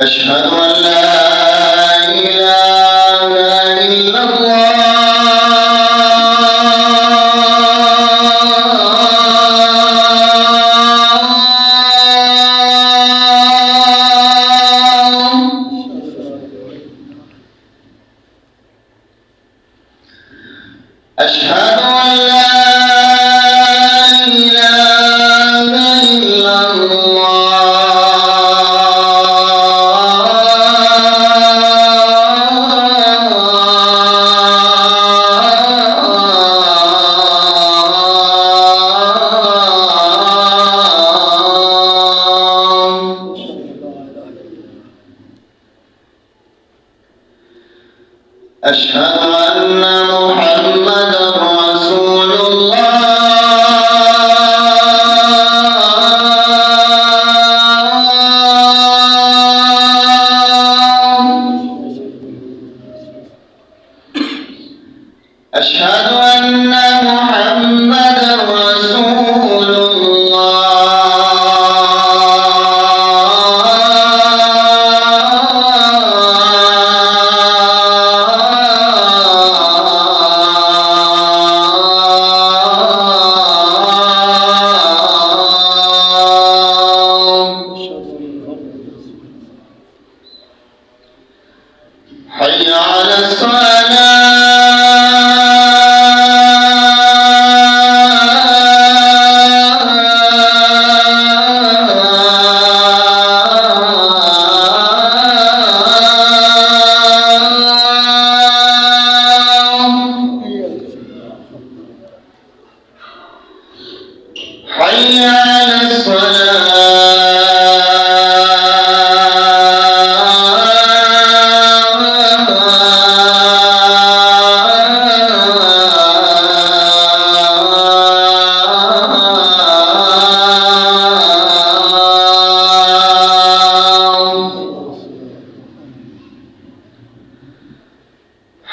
أشهد أن لا إله إلا أشهد أن لا إله إلا أشهد أن محمدا رسول الله أشهد أن محمدا رسول حي على حي على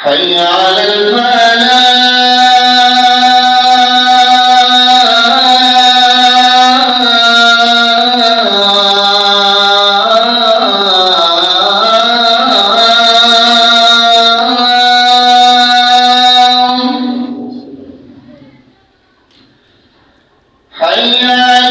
حي على حي على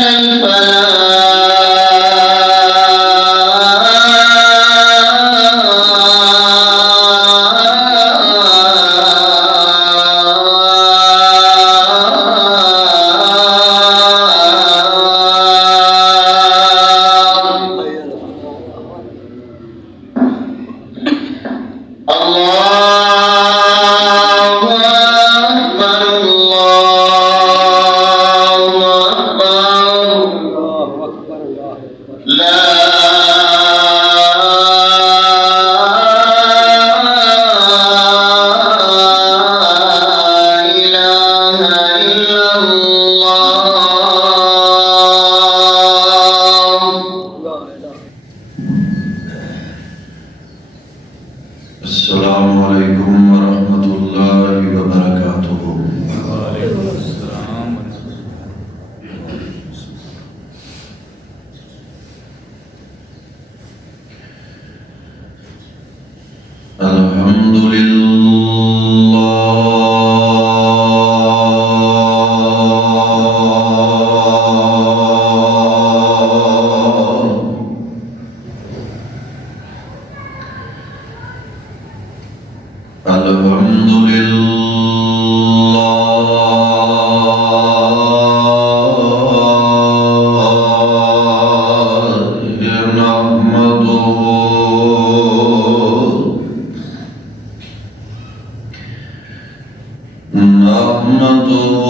نحمده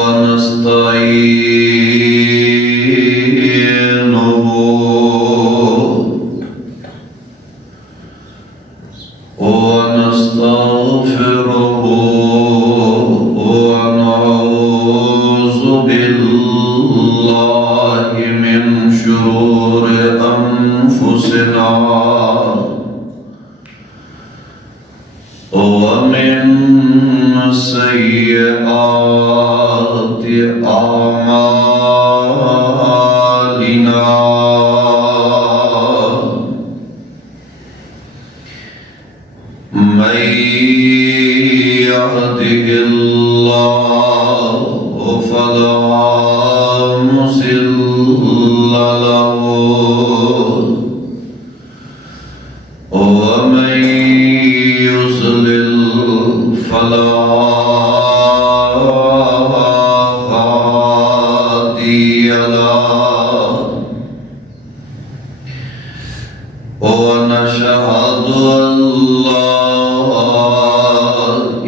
ونستعينه ونستغفره ونعوذ بالله من شرور أنفسنا ومن سيئات أعمالنا من يهده الله فلا مضل له ومن يضلل فلا هادي له ونشهد أن لا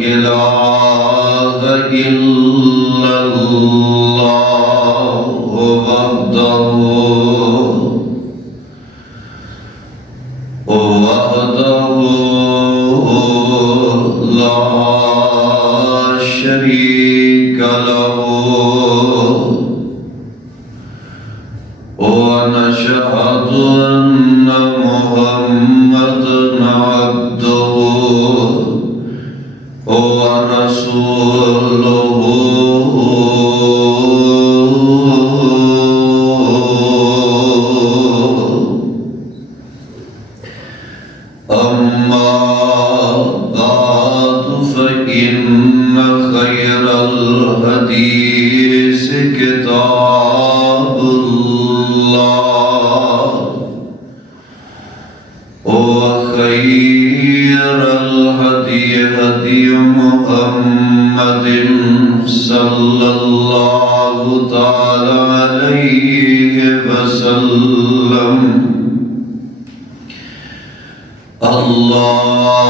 إله إلا الله وحده لا شريك له ونشهد أن محمدًا عبده ورسوله أما بعد فإن خير الحديث كتاب الله وخير الهدي هدي محمد صلى الله تعالى عليه وسلم اللهم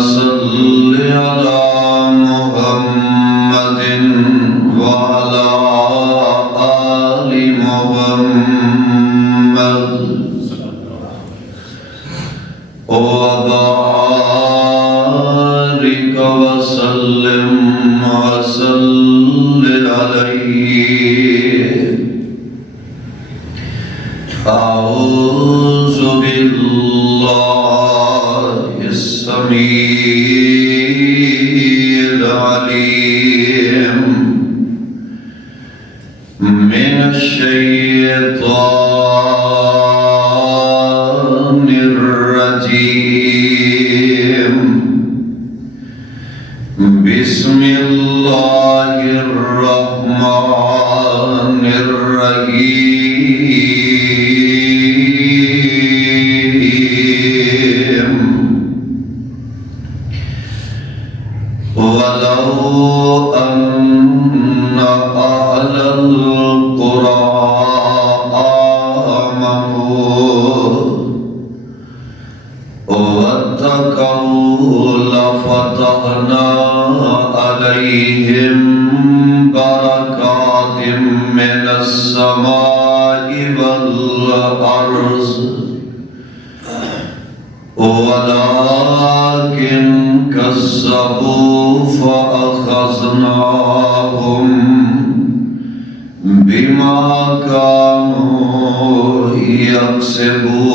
صل على محمد وعلى آل محمد وبارك وسلم عليه. أعوذ بالله السميع العليم من الشيطان الرجيم. بسم الله الرحمن الرحيم. ولو أن أهل القرى آمنوا واتقوا لفتحنا عليهم بركات من السماء والأرض ولكن كذبوا فأخذناهم بما كانوا يكسبون.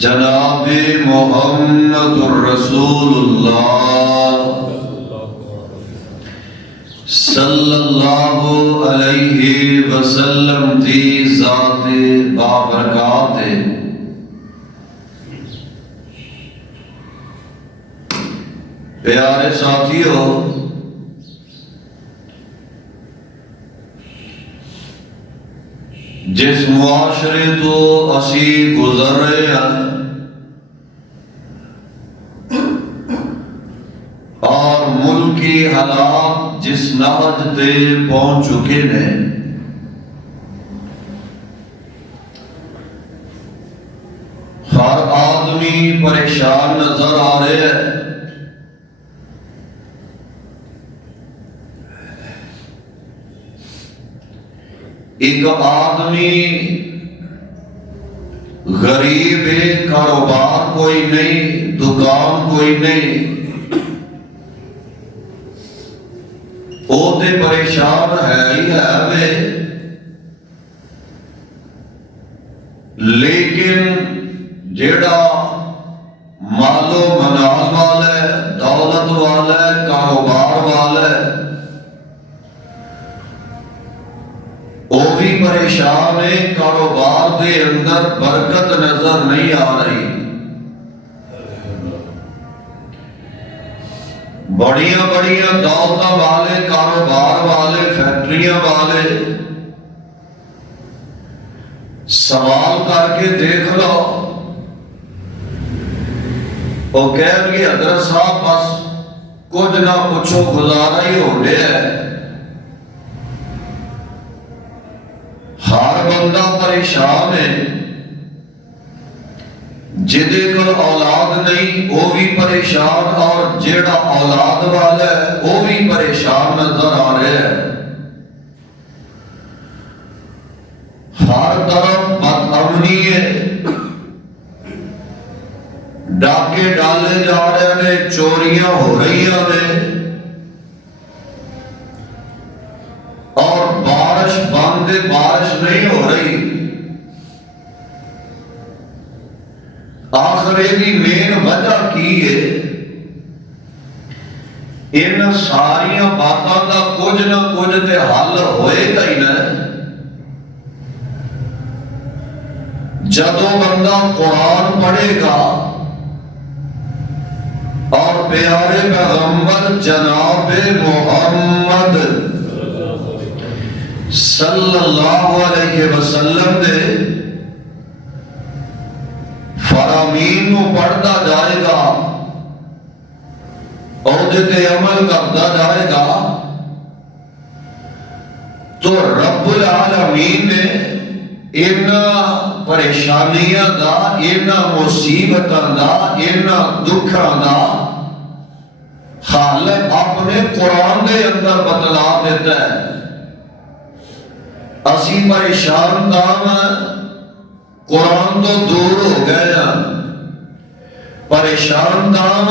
جناب محمد الرسول اللہ صلی اللہ علیہ وسلم دی ذات بابرکات پیارے ساتھیو، جس معاشرے تو اسی گزر رہے ہیں اور ملکی حالات جس نہج تے پہنچ چکے نے، ہر آدمی پریشان نظر آ رہے ہیں۔ ایک آدمی غریب ہے، کاروبار کوئی نہیں، دکان کوئی نہیں، وہ تے پریشان ہے ہی ہے وے، لیکن جیڑا مال و منال والا ہے، دولت والا ہے، کاروبار والا ہے، وہ بھی پریشان ہے، کاروبار دے اندر برکت نظر نہیں آ رہی۔ بڑیاں بڑیاں دولتوں والے، کاروبار والے، فیکٹریاں والے سوال کر کے دیکھ لو، وہ کہہ گے حضرت صاحب بس کچھ نہ پوچھو، گزارا ہی ہو گیا ہے۔ ہر بندہ پریشان ہے، جدے کل اولاد نہیں وہ بھی پریشان، اور جیڑا اولاد والا ہے وہ بھی پریشان نظر آ رہے ہیں۔ ہر طرف بد امنی ہے، ڈاکے ڈالے جا رہے ہیں، چوریاں ہو رہی ہیں، اور بارش بند، بارش نہیں ہو رہی۔ آخر یہ مین وجہ کی ہے؟ ان ساری باتوں کا کچھ نہ کچھ تے حل ہوئے گا ہی نا۔ جدوں بندہ قرآن پڑھے گا اور پیارے پیغمبر جناب محمد صلی اللہ علیہ وسلم دے فرامین کو پڑھتا جائے گا، عہدے تے عمل کرتا جائے گا، تو رب العالمین نے ان پریشانیاں دا، ان مصیبتاں دا، ان دکھاں دا حل اپنے قرآن دے اندر بتلا دیتا ہے۔ اسی پریشان کام قرآن تو دور ہو گئے ہیں، پریشان کام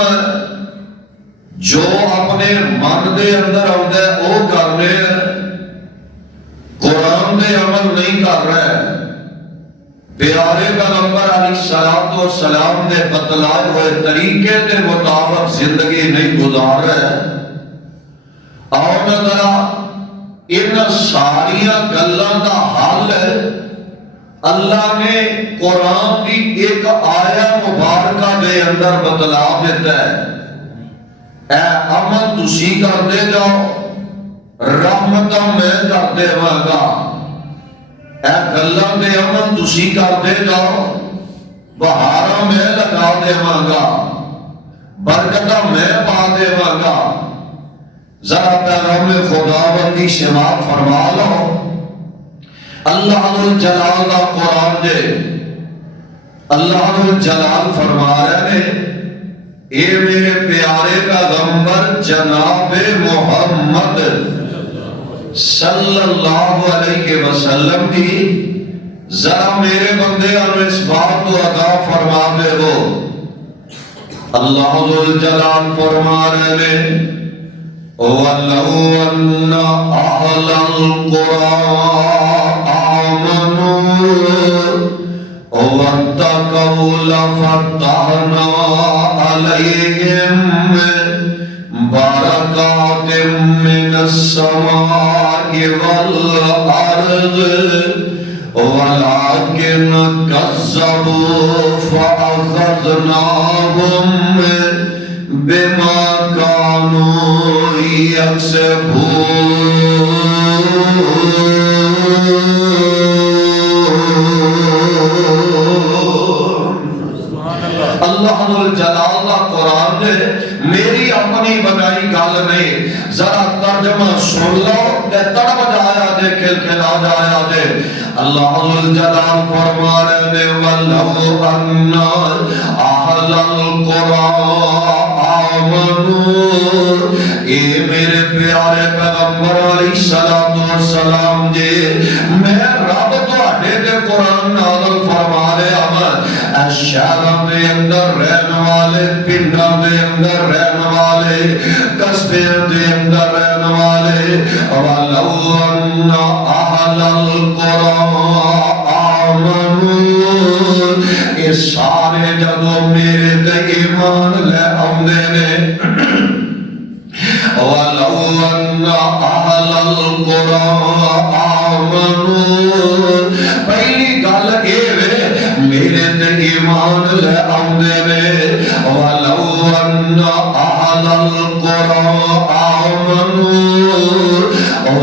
جو اپنے من دے اندر آتا ہے وہ کر رہے ہیں، قرآن دے عمل نہیں کر رہے۔ پیارے پیغمبر علیہ الصلوۃ والسلام نے بتلائے ہوئے طریقے کے مطابق زندگی نہیں گزار رہے۔ اور ذرا ان ساری گلاں دا حل اللہ نے قرآن کی ایک آیت مبارکہ دے اندر بتلا دیتا ہے۔ اے عمل تسی کرتے جاؤ، رحمتاں میں کرتے رہاں، اے گلاں دے عمل تسی کرتے جاؤ، بہاراں میں لگا دےواں، برکتاں میں پا دےواں۔ ذرا پیغام خداوندی سماعت فرما لو، اللہ الجلال دا قرآن دے اللہ الجلال فرما رہے ہیں، اے میرے پیارے پیغمبر جناب محمد صلی اللہ علیہ وسلم کی ذرا میرے بندے اور اس بات کو ادا فرما دے ہو۔ اللہ الجلال فرما رہے ہیں، وَلَوْ أَنَّ أَهْلَ الْقُرَىٰ آمَنُوا وَاتَّقَوْا فتحنا علیہم برکات من السماء والارض ولكن كذبوا فأخذناهم بما كانوا يكسبون۔ اللہ جلال دا قرآن دے میری اپنی بنائی گل نہیں، ذرا ترجمہ سن لو تے تڑپ جایا دے، کھلکھلا جایا دے۔ اللہ جلال فرما رہے دے وَلَوْ أَنَّ أَهْلَ الْقُرَىٰ آمَنُوا، اے میرے پیارے پیغمبر علیہ السلام جی، میں رب تواڈے تے قرآن نازل فرما رہا ہاں، شہراں دے اندر رہن والے، پنڈاں دے اندر رہن والے، قصبیاں دے اندر رہن والے، وَلَوْ أَنَّ أَهْلَ الْقُرَىٰ آمَنُوا، اے سارے جدوں میرے تے ایمان لے آندے نے۔ وَلَوْ أَنَّ أَهْلَ الْقُرَىٰ آمَنُوا، پہلی گل اے وے میرے تے ایمان لے آندے نے۔ وَلَوْ أَنَّ أَهْلَ الْقُرَىٰ آمَنُوا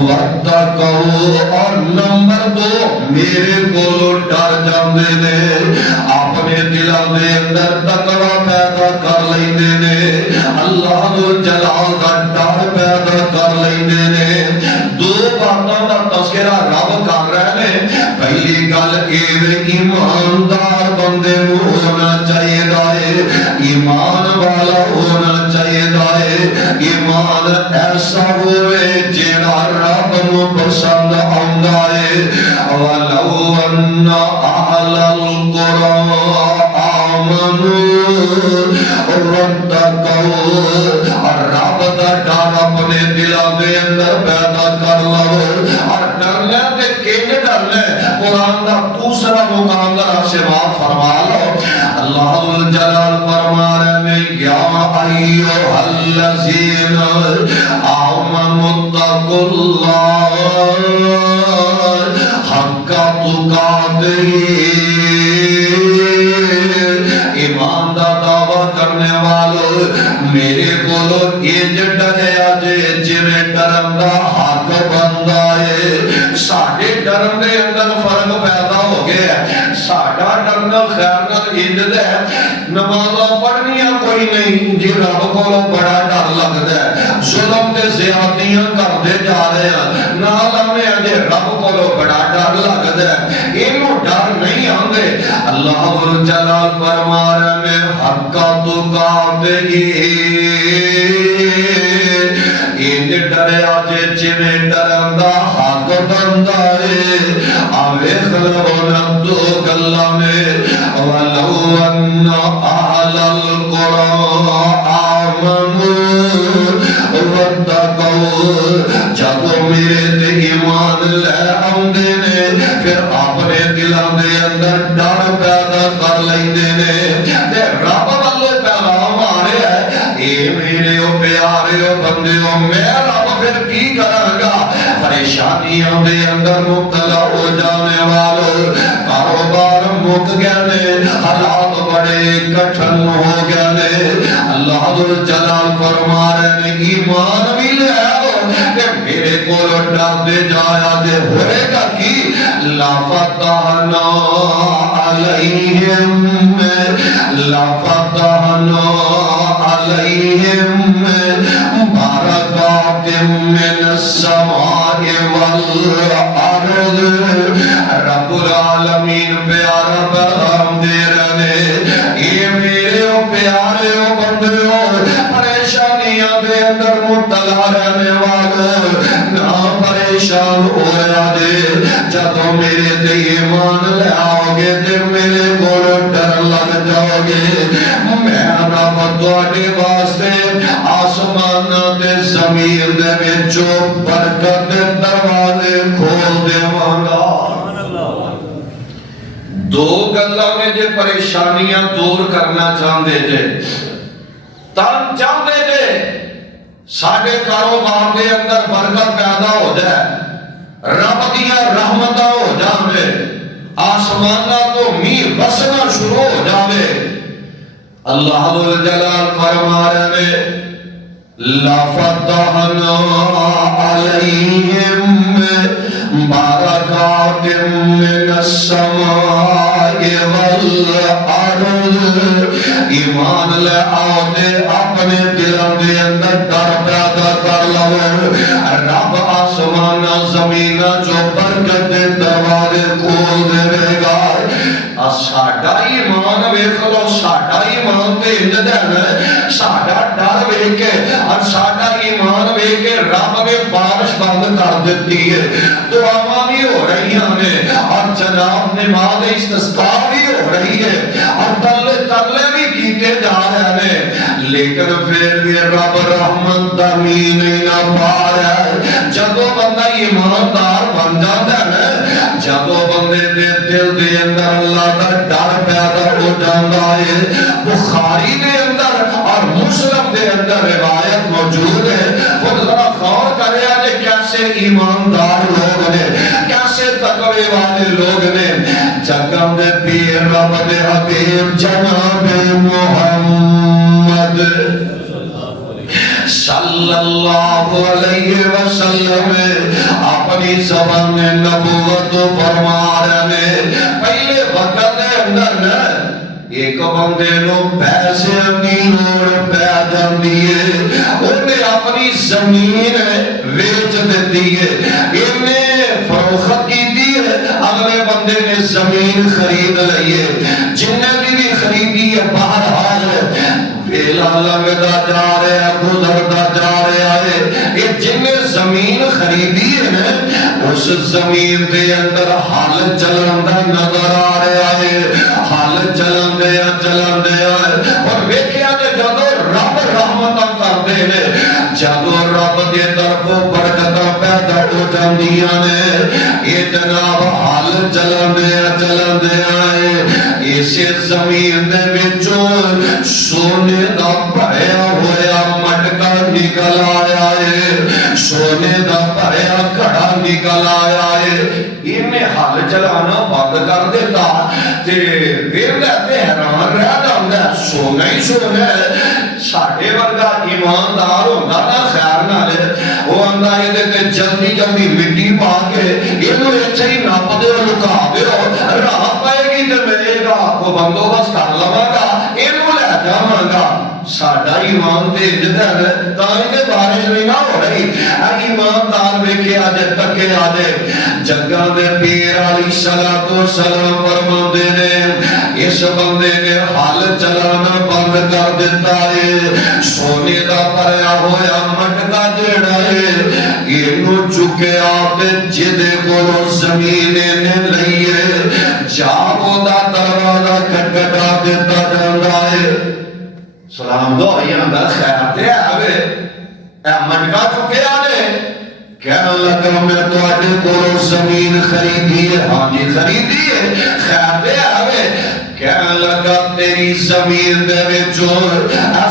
وَاتَّقَوْا، اور نمبر دو میرے کولو ڈر جاندے نے، اپنے دلاں دے اندر تقوی پیدا کر لیندے نے، اللہ جلال دا ڈر پیدا کر لیندے نے۔ دو باتوں دا تذکرہ رب کر رہے نے، پہلی گل اے ایماندار بندے نو ہونا چاہیے دائے، ایمان والا ہونا چاہیے دائے، ایمان ایسا ہوئے جیڑا رب نو پسند آندا ہے۔ وَلَوْ أَنَّ أَهْلَ الْقُرَىٰ آمَنُوا وَاتَّقَوْا، اور رب دا ڈر اپنے دلاں دے اندر پیدا کر لو، اور ڈرنا تے کیوں ڈرنا؟ قرآن دا دوسرا مقام ذرا سماعت فرما لو۔ اللہ جلال فرما رہے ہیں یا ایھا الذین آمنوا اتقوا اللہ حق تقاتہ، ایمان دا دعویٰ کرنے والوں میرے کولو انج ڈریا جے جویں ڈرن دا حق بندا ہے۔ ساڈے ڈرن دے اندر فرق پیدا ہو گیا، ساڈا ڈرنا خیر نال انج دا ہے، نمازاں پڑھنیاں کوئی نہیں جی رب کولو بڑا ڈر لگدا ہے، ظلم تے زیادتیاں کردے جا رہے ہیں، نال ہمیں اجے رب کولو بڑا ڈر لگدا ہے، اینوں ڈر نہیں آندے۔ اللہ جلال فرما رہے ہیں حق تقاتہ، انج ڈریا جے جویں ڈرن دا حق بندا ہے۔ آوے خلونا دو گلاں میں وَلَوْ أَنَّ أَهْلَ الْقُرَىٰ آمَنُوا وَاتَّقَوْا، جب میرے تے ایمان لے آندے نے پھر اپنے دلاں دے اندر ڈر پیدا کر لیندے نے، تے رب والے پیغام آ رہا ہے اے میرے او پیارے او بندے او، میں رب پھر کی کراں گا؟ پریشانیاں دے اندر مبتلا ہو جانے والوں، کاروبار مک گئے نے، حالات بڑے کٹھن ہو گئے نے، اللہ جلال فرما رہے نے ایمان بھی لے آؤ کہ میرے کو ڈر دے جایا دے ہوئے گا کی لَفَتَحْنَا عَلَيْهِمْ لَفَتَحْنَا عَلَيْهِمْ بَرَكَاتٍ مِّنَ السَّمَاءِ وَالْأَرْضِ۔ رب العالمین پیارا پیغام دے رہے، اے میرے او پیارے او بندے او، پریشانیاں دے اندر مبتلا رہنے والوں نہ پریشان ہویا دے، جدوں میرے تے ایمان لے آؤ گے تے میرے کول ڈر لگ جاؤ گے، میں رب تواڈے واسطے آسمان تے زمین دے وچوں برکت دے دروازے کھول دیواں گا۔ دو گلاں میں جے پریشانیاں دور کرنا چاہتے تھے تن چاہتے تھے ساڈے کاروبار دے اندر برکت پیدا ہو جائے، رب دیا رحمتاں ہو جاوے، آسمانہ تو میہ وسنا شروع ہو جاوے، اللہ جلال فرما رہے لَفَتَحْنَا عَلَيْهِمْ بَرَكَاتٍ مِّنَ السَّمَاءِ وَالْأَرْضِ۔ ایمان لے آؤ دے اپنے دلوں دے اندر ڈر پیدا کر لو، رب آسمانہ زمینہ جو برکت دے دروازے کھول دے گا۔ ساڈا ایمان ویکھ لو، ساڈا ایمان تے انجدن ساڈا ڈر ویکھ کے اور ساڈا ایمان ویکھ کے رب نے بارش بند کر دیتی ہے، دعاواں بھی ہو رہی ہیں اور جناب نماز استسقاء بھی ہو رہی ہے اور ترلے بھی کیتے جا رہے ہیں، لیکن پھر بھی رب رحمت دمی نہیں نہ پا رہا ہے۔ جدو بندہ ایماندار بن جاتا ہے، جدو بندے دے دل دے اندر اللہ کا ڈر پیدا ہو جاتا ہے۔ بخاری دے اندر اور مسلم دے اندر روایت موجود ہے، وہ ذرا غور کرے آجے کیسے ایماندار لوگ نے، کیسے تقوی والے لوگ نے۔ جگہ دے پیر رب دے حبیب جناب محمد صلی اللہ علیہ وسلم اپنی زبان نبوت فرما رہے۔ پہلے وقت دے اندر ایک بندے نو پیسے دی لوڑ پہ جاندی ہے، انہیں اپنی زمین ویچ دیتی ہے، انہیں فروخت کی دی ہے، اگلے بندے نے زمین خرید لئیے، جنہیں بھی خریدی ہے بہرحال ویلا لگتا جا رہا ہے، گزرتا جا رہا ہے۔ یہ جن زمین خریدی ہے اس زمین دے اندر حال چلندہ نظر آ رہا ہے، حال چلندیا اور ویکھیا تے جدو رب رحمتاں کردے نے، جدو رب دے طرفوں برکتاں پیدا ہو جاندیاں نے، یہ جناب حال چلندیا ہے۔ اسے زمین دے وچوں سونے دا بھریا ہویا مٹکا نکل آیا ہے، سونے دا بھریا گھڑا نکل آیا ہے۔ انہیں حال چلانا بند کر دیتا تے ویلا تے حیران رہ جاندا، سونا ہی سونا ہے۔ ساڈے ورگا ایماندار ہوندا نا خیر نال وہ آندا اے تے جلدی جلدی مٹی پا کے اینوں ایتھے ہی نپ دیو، لکا دیو، راہ پائے گی تے ملے گا، وہ بندوبست کر لواں گا، اینوں لے جاواں گا۔ ساڈا ایمان تے جدن تاں تے بارش نہیں نہ ہو رہی، ایماندار ویکھے آجے تکے آجے جگہ دے پیر علیہ السلام فرماندے نے اس بندے نے حال چلانا بند کر دیتا ہے، سونے دا بھریا ہویا مٹکا جڑا ہے اینوں چکے آتے جدے کو زمین نے لئیے جاؤ دا دروازہ کھٹکھٹا دیتا جاندا ہے۔ سلام دو آئیاں دا خیر دے آوے، اے مٹکا چکے آنے کہنا لگا میں تو آجے کو زمین خریدی ہے، ہاں جی خریدی ہے، خیر دے آوے، کہنا لگا تیری زمین دے وچوں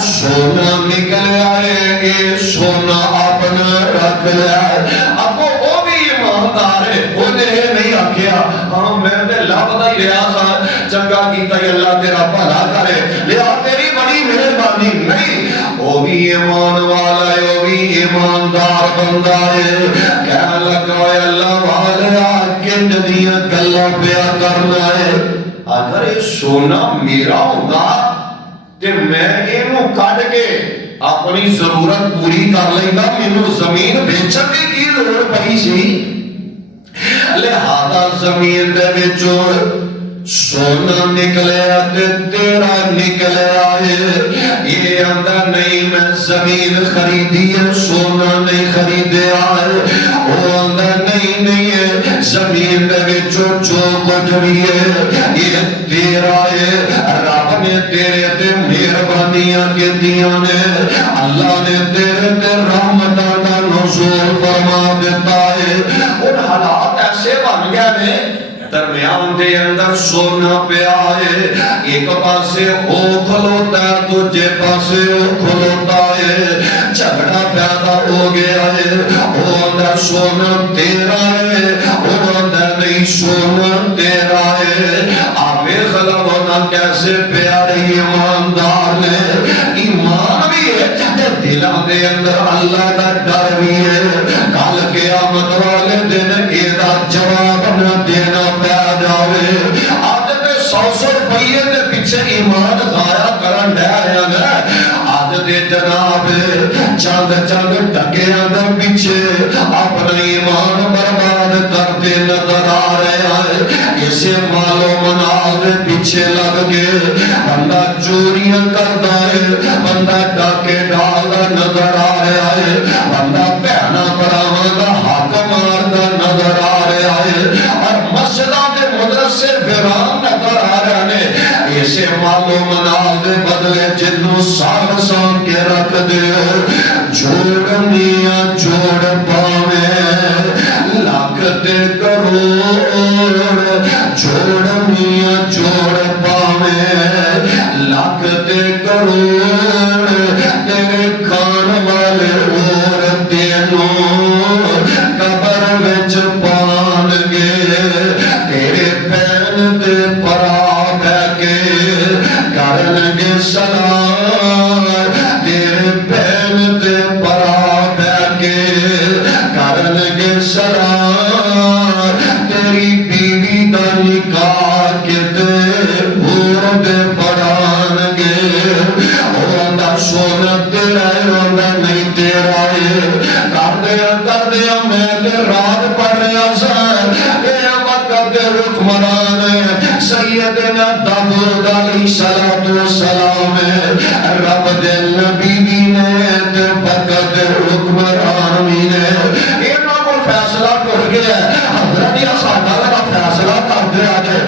سونا نکل آئے، اے سونا اپنا رکھ لائے۔ اب وہ بھی ایماندار ہے، انہیں نہیں آکھیا ہاں میں نے لابدہ ہی لیا تھا، چنگا کیتا ہے اللہ تیرا بھلا کرے، لیا تیری بڑی مہربانی نہیں، وہ بھی ایمان والا ہے، وہ بھی ایماندار بندہ ہے۔ کہنے لگا اے اللہ والے آکے جدیاں گلہ پیا کرنا ہے، اگر یہ سونا میرا ہوگا تے میں اینوں کٹ کے اپنی ضرورت پوری کر لیں گا، مینوں زمین بیچنے کی لوڑ پئی سی، لہذا زمین دے وچوں سونا نکلیا تے تیرا نکلیا ہے۔ یہ آندا نہیں میں زمین خریدی ہے، سونا نہیں خریدیا ہے۔ وہ آندا نہیں ہے زمین دے وچوں جو کچھ بھی ہے یہ تیرا ہے، رب نے تیرے تے مہربانیاں کیتیاں نے، اللہ نے تیرے تے رحمتاں دا نزول فرما دیتا ہے۔ ان حالات ایسے بن گئے نے درمیان دے اندر سونا پیا ہے، ایک پاسے او کھلوتا ہے دوجے پاسے او کھلوتا ہے، جھگڑا پیدا ہو گیا ہے، او اندر سونا تیرا ہے، او اندر نہیں سونا تیرا ہے۔ آوے خلونا کیسے پیارے ایماندار نے، ایمان بھی ہے تے دلوں دے اندر اللہ دا ڈر بھی ہے، کل قیامت والے دن ایدا جواب نہ دینا پیا جاوے۔ آج تے 100 روپیے دے پیچھے ایمان ضائع کرن ڈے رہے ہیں، آج دے جناب چند ٹکیاں دے پیچھے اپنا ایمان برباد کرتے نظر آ رہے ہیں۔ اسے مال و منال دے پیچھے لگ کے بندہ چوریاں کرتا ہے، بندہ ڈاکے ڈالدا نظر آ رہا ہے، بندہ بہنا براواں دا حق ماردا نظر آ رہا ہے، اور مسجداں دے مدرسے ویران نظر آ رہے نے۔ اسے مال و منال دے بدلے جنوں سانگ سانگ کے رکھ دیو، جوڑ میاں جوڑ پاویں لاکھ تے کروڑ، جوڑ میاں جوڑ پاویں لاکھ تے کروڑ، تیرے کھان والے اور تینوں قبر وچ پان گے، تیرے پین تے پرا بہ کے کرن گے سلام، تیرے پین تے پرا بہ کے کرن گے سلام، تیری بیوی دا نکاح کتے اور دے پڑھان گے، اوندا سونا تیرا ہے اوندا نہیں تیرا ہے، کر دیا میں تے رات پڑھ رہا سا، اے وقت دے حکمران سیدنا داؤد علیہ السلام، رب دے نبی نے تے وقت دے حکمران نے، انہاں کو فیصلہ کر گیا حضرت یا ساڈا دا فیصلہ کر دے آجے،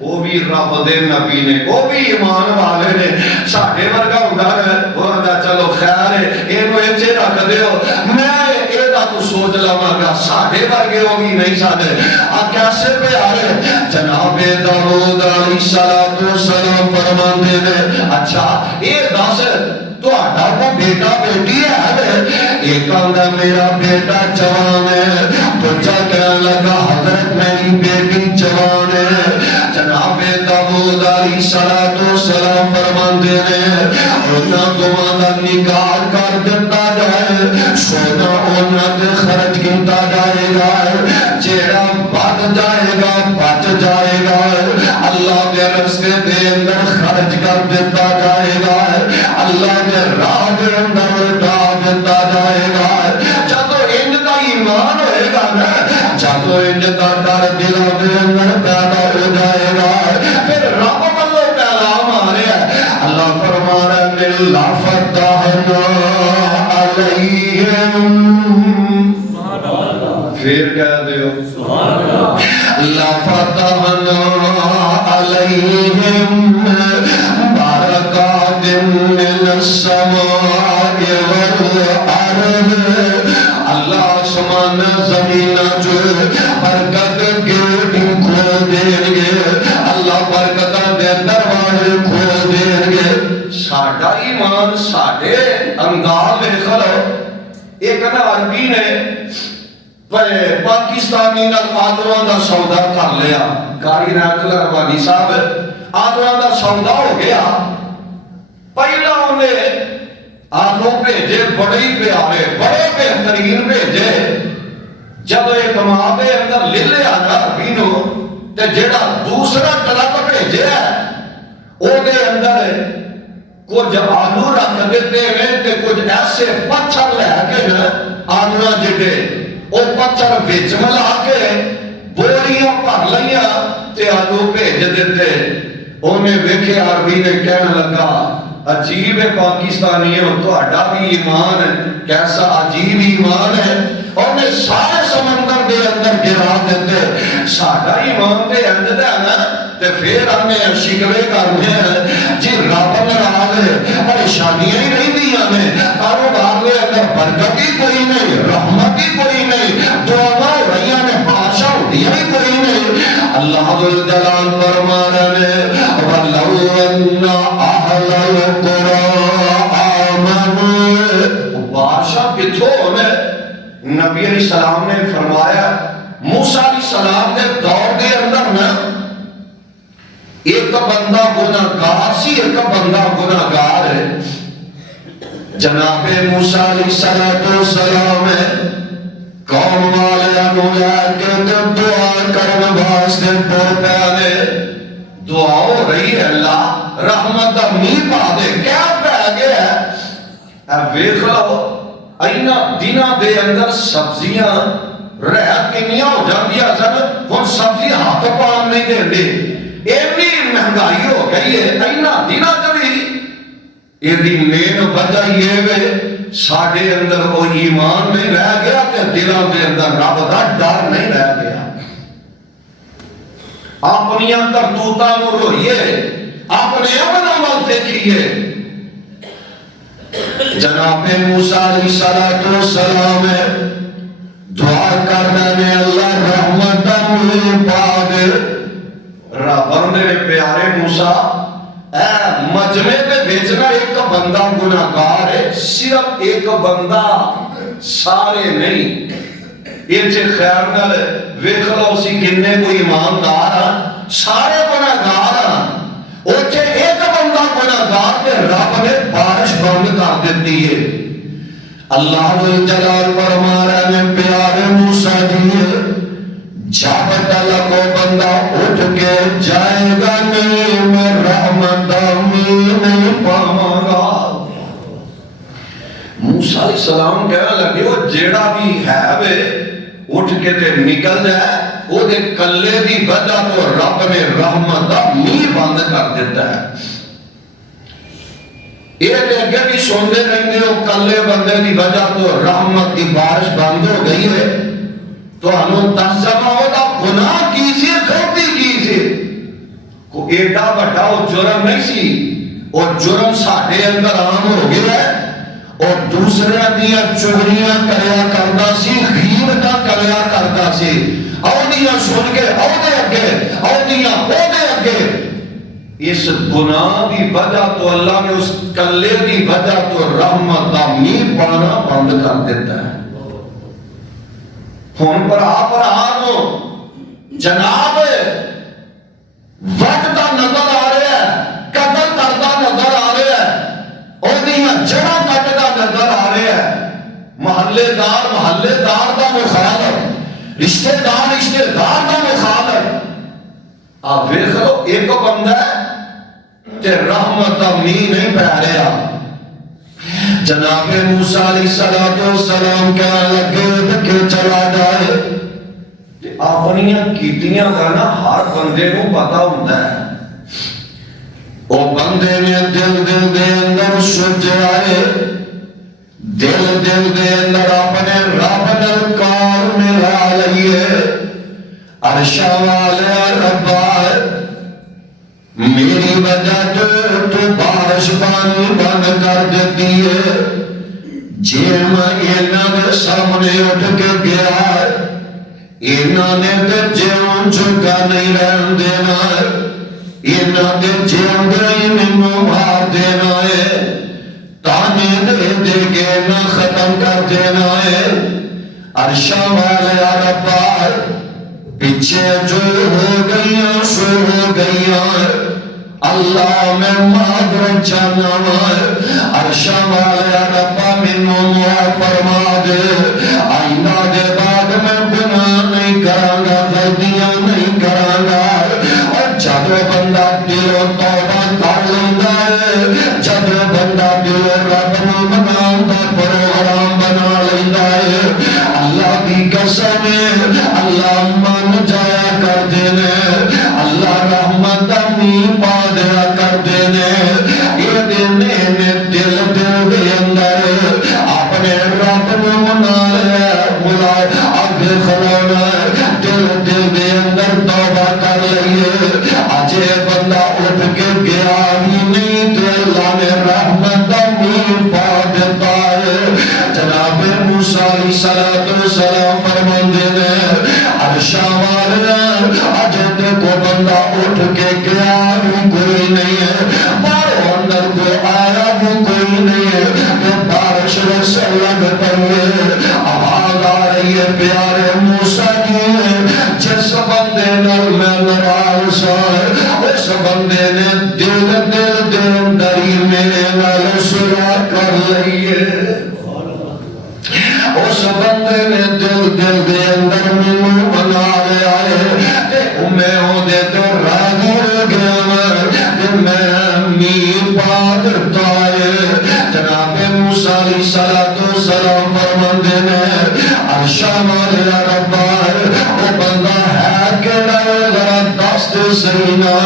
وہ بھی رب دے نبی نے، وہ بھی ایمان والے نے، ساڈے ورگا ہوندا ہے وہ آندا چلو خیر ہے اینو ایتھے رکھ دیو، میں ایدا تو سوچ لواں گا، ساڈے ورگے وہ بھی نہیں ساڈے۔ آ کیسے پیارے جناب داؤد علیہ السلام فرماندے نے، اچھا اے دس تہاڈا کوئی بیٹا بیٹی ہے؟ ایک آندا میرا بیٹا جوان ہے، دوجا کہنے لگا حضرت میری بیٹی جوان ہے۔ جناب داؤد علیہ السلام فرماندے نے انہاں دوواں دا نکاح کر دتا جائے، سونا انہاں تے خرچ کیتا جائے گا، جیڑا بچ جائے گا بچ جائے گا، اللہ کے رستے دے اندر خرچ کر دیتا جائے گا، اللہ کے راہ دے اندر لٹا دیتا جائے گا۔ جدو انج دا ایمان ہوئے گا نا، جدو انج دا ڈر دلوں دے اندر پیدا ہو جائے گا، پھر رب والوں پیغام آ رہا ہے، اللہ فرما رہا ہے لَفَتَحْنَا عَلَيْهِمْ، پھر کہہ دیو لَفَتَحْنَا عَلَيْهِمْ بَرَكَاتٍ مِّنَ السَّمَاءِ وَالْأَرْضِ، اللہ آسمان زمین جو برکت گیٹیں کھول دیں گے، اللہ برکتاں دے دروازے کھول دیں گے۔ ساڈا ایمان ساڈے انداز ویکھ لو، ایک نا عربی نے پاکستانی نال آدواں دا سودا کر لیا، قاری رحمت اللہ ربانی صاحب آدواں دا سودا ہو گیا، پہلا انہیں آلو بھیجے بڑے ہی پیارے بڑے بہترین بھیجے، جب ایک ماں دے اندر لے لیا نا عربی نو تے جڑا دوسرا ٹرک بھیجے ہے او دے اندر کچھ آلو رکھ دیتے ہیں تے کچھ ایسے پتھر لے کے نا آلو جڑے او پتھر وچ ملا کے بوریاں بھر لیاں تے آلو بھیج دیتے۔ انہیں ویکھے عربی نے کہنے لگا عجیب ہے پاکستانی ہے تہاڈا بھی ایمان ہے، کیسا عجیب ایمان ہے، انہیں سارے سمندر دے اندر گرا دیتے، ساڈا ایمان تے اندر ہے نا تے پھر ہمیں شکوے کرنے ہیں جی رب ناراض ہے، پریشانیاں ہی نہیں دیاں نے، کاروبار دے اندر برکت ہی کوئی نہیں، رحمت ہی کوئی نہیں، دعاواں ہو رہی ہیں بادشاہ ہوتی ہی کوئی نہیں۔ اللہ ذوالجلال فرما رہے وَلَوْ أَنَّ أَهْلَ الْقُرَىٰ آمَنُوا. بادشاہ کتھوں ہونے؟ نبی علیہ السلام نے فرمایا موسیٰ علیہ السلام نے دور دے اندر نا ایک بندہ گناہگار سی، ایک بندہ گناہگار ہے. جناب موسیٰ علیہ السلام ہے قوم والے لے کے دعا کرنے واسطے پوتے نے دعا ہو رہی ہے اللہ رحمت امید پا دے. کیا پہ گیا ہے ویکھ لو اینا دنہ دے اندر سبزیاں رہت کنیاں ہو جاندیاں سن ہن سبزی ہاتھ پان نہیں دے دے. ایمی مہنگائی ہو گئی ہے اینا دنہ چلی. یہ دی مین وجہ یہ ہے ساڑھے اندر وہ ایمان نہیں رہ گیا کہ دلوں کے اندر رب دا ڈر نہیں رہ گیا. اپنیاں کرتوتاں نو روئیے اپنے عمل عمل دیکھیے. جناب موسیٰ علیہ السلام دعا کرنے میں اللہ رحمت امید پا دے. رب نے پیارے موسیٰ اے مجمع پہ بھیجنا ایک بندہ گناہگار ہے صرف ایک بندہ سارے نہیں. یہ چھے خیر نال ویکھ لو اسی کنے کوئی ایماندار سارے گناہگار اوتھے ایک بندہ گناہگار تے رب نے بارش بند کر دیتی ہے. اللہ جلال فرما رہے ہیں پیارے موسیٰ جی جب تلک وہ بندہ اٹھ کے جائے گا نہیں میں رحمت امید نہیں پاواں گا. موسیٰ علیہ السلام کہنے لگے وہ جیڑا بھی ہے وے اٹھ کے تے نکل جائے وہ دے کلے دی وجہ تو رب نے رحمت امید بند کر دیتا ہے. یہ تے اگے بھی سوندے رہندے ہو کلے بندے دی وجہ تو رحمت کی بارش بند ہو گئی ہے. تو ہمیں دس جمع ہوتا گناہ کیسے غلطی کیسے کو ایڈا بڑا وہ جرم نہیں سی اور جرم ساڑھے اندر عام ہو گیا ہے اور دوسرے دیا چوریاں کریا کرنا سی غیبتہ کریا کرنا سی اودیاں سن کے اودے اگے اودیاں اودے اگے. اس گناہ دی وجہ تو اللہ نے اس کلے دی وجہ تو رحمت امید پانا بند کر دیتا ہے. ہون پر آنو جناب وقت نظر آ رہا ہے قتل کرتا نظر آ رہا ہے اور دیاں جڑا کٹتا نظر آ رہا ہے. محلے دار دا مخالف رشتہ دار دا مخالف. آپ ویکھ لو ایک بندہ تے رحمت امید نہیں پہ رہا. جناب موسیٰ علیہ السلام کہنے لگے کہ چلا جائے اپنیاں کیتیاں کا نا ہر بندے کو پتا ہوتا ہے. وہ بندے نے دل دے اندر سوچ آئے دل دے اندر اپنے رب نال کار ملا لئیے. عرشہ والے ربا میری وجہ تو بارش پانی بند کر دیتی ہے. جے میں اینا دے سامنے اٹھ کے گیا ہے اینا نے تے جیون چکا نہیں رہن دینا ہے. اینا دے جیون گئی منو مار دینا ہے تانے دے کے نہ ختم کر دینا ہے. عرشہ والے ربا پیچھے جو ہو گئیاں سو ہو گئیاں اللہ میں معذرت چاہنا ہے. عرشہ والے ربا منو معاف فرما دے آئندہ دے بعد میں گناہ نہیں کراں گا غلطیاں نہیں کراں گا. اور جب بندہ دلوں توبہ کر لیتا ہے جب بندہ دلوں رب نو مناؤں دا پروگرام بنا لیتا ہے اللہ کی قسم اللہ من جایا کر دینے اللہ رحمت امید پا دیا کر دینے. یہ دینے نے دل دے اندر اپنے رب نو منا لیا بلا اب خلونا دل دے اندر توبہ کر لئیے. اجے بندہ اٹھ کے گیا ہی نہیں تو اللہ نے رحمت امید پا دیتا ہے. جناب موسیٰ علیہ السلام فرمان دینے عرشہ والا اجے اٹھ کے گیا وہ کوئی نہیں ہے، باہر اندر کو آیا وہ کوئی نہیں ہے، کہ بارش سے لگ پڑی ہے، آواز آ رہی ہے پیارے موسیٰ کی، جس بندے نال میں ناراض ہے اس بندے نے دل دری میرے نال صلح کر لئی ہے، اس بندے نے دل دے اندر منہ بنا لیا ہے کہ میں ہوں دے تو راضی ہو گیا کہ میں میر پاک دائے جناب موسیٰ علیہ السلام فرماندے نے عرشہ مالیا ربا وہ بندہ ہے کہ ذرا دست سینہ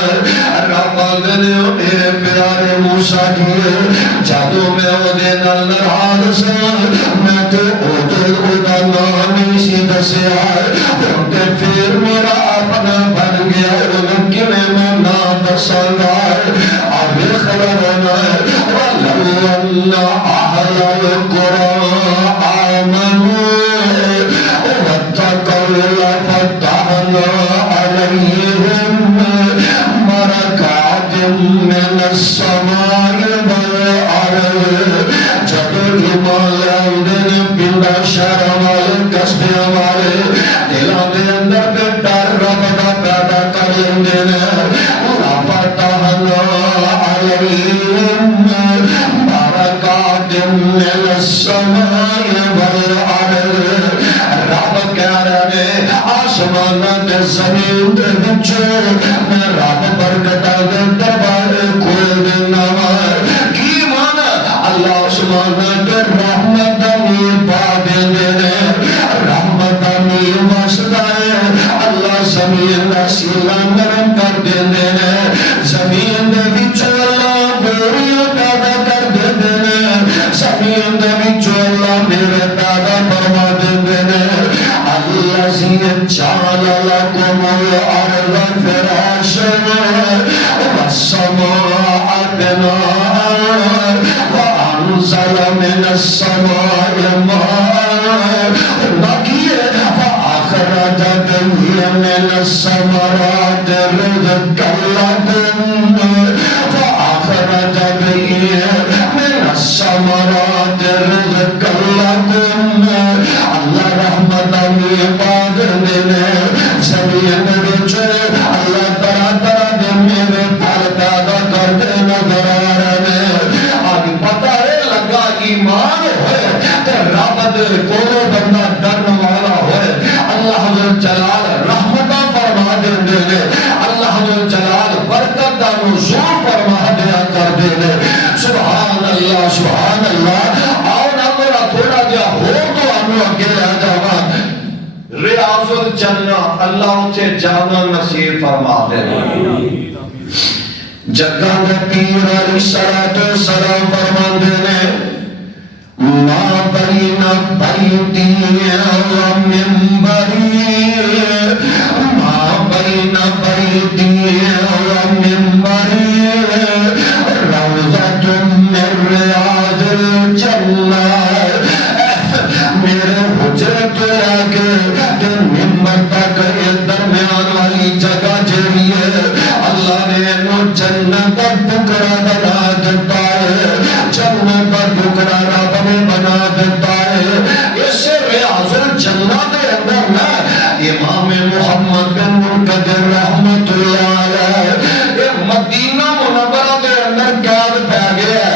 ربا نے میرے پیارے موسیٰ کی جادو میں وہ دے نال سے میں تو ادا نہیں سی دسیا کہ پھر میرا اپنا بن گیا ان کی میں نہ دساں گا اب خبر وَلَوْ أَنَّ أَهْلَ الْقُرَىٰ آمَنُوا وَاتَّقَوْا لَفَتَحْنَا عَلَيْهِمْ بَرَكَاتٍ مِّنَ السَّمَاءِ وَالْأَرْضِ جب ایمان لاندے نے پنڈا شہر والے قصبے والے دلوں دے اندر پہ ڈر رب دا پیدا کر لیندے نے لَفَتَحْنَا عَلَيْهِمْ بَرَكَاتٍ مِّنَ السَّمَاءِ وَالْأَرْضِ رب کہہ رہے نے آسمان تے زمین دے وچوں میں رب برکتاں دے دروازے کھول دینا کی مان اللہ آسمان تے رحمت امیر پا دیندے نے رحمت امیر واسطہ ہے اللہ زمین دا سیلا نرم کر دیندے نے زمین دے وچوں اللہ بوریاں پیدا کر دیندے نے زمین دے وچوں اللہ میرے پیدا فرما دیندے نے الذی جعل لکم الارض فراشا والسماء بناء وانزل من السماء ماء فاخرج به من الثمرات رزقا لكم فاخرج به من الثمرات رزقا لكم اللہ رحمت امیر پاک دینے زمین وچ اللہ طرح دے میرے پھل پیدا کر دے نظر آ رہے آج پتہ ہے لگا ایمان ہوئے کہ رب دے کولو بندہ ڈرن والا ہوئے اللہ حضر جلال رحمتہ فرما دے اللہ حضر جلال برکت دا نزول فرما دیا کر دے سبحان اللہ آؤ نا میرا تھوڑا دیا ہو تو ہمیں اگے رہ جاؤں ریاض الجنہ اللہ اچھے جانا نصیب فرما دے جگہ دے پیر علیہ السلام فرما دے ما بین بیتی و منبری ما بین بیتی و منبری روضۃ من ریاض الجنہ میرے حجرے تو آگے منبر تک درمیان والی جگہ جڑی ہے اللہ نے انو جنت کا ٹکڑا بنا دیتا ہے جنت کا ٹکڑا رب نے بنا دیتا ہے اس ریاض الجنہ کے اندر نا امام محمد بن منقدر رحمت اللہ علیہ مدینہ منورہ کے اندر قید پہ گیا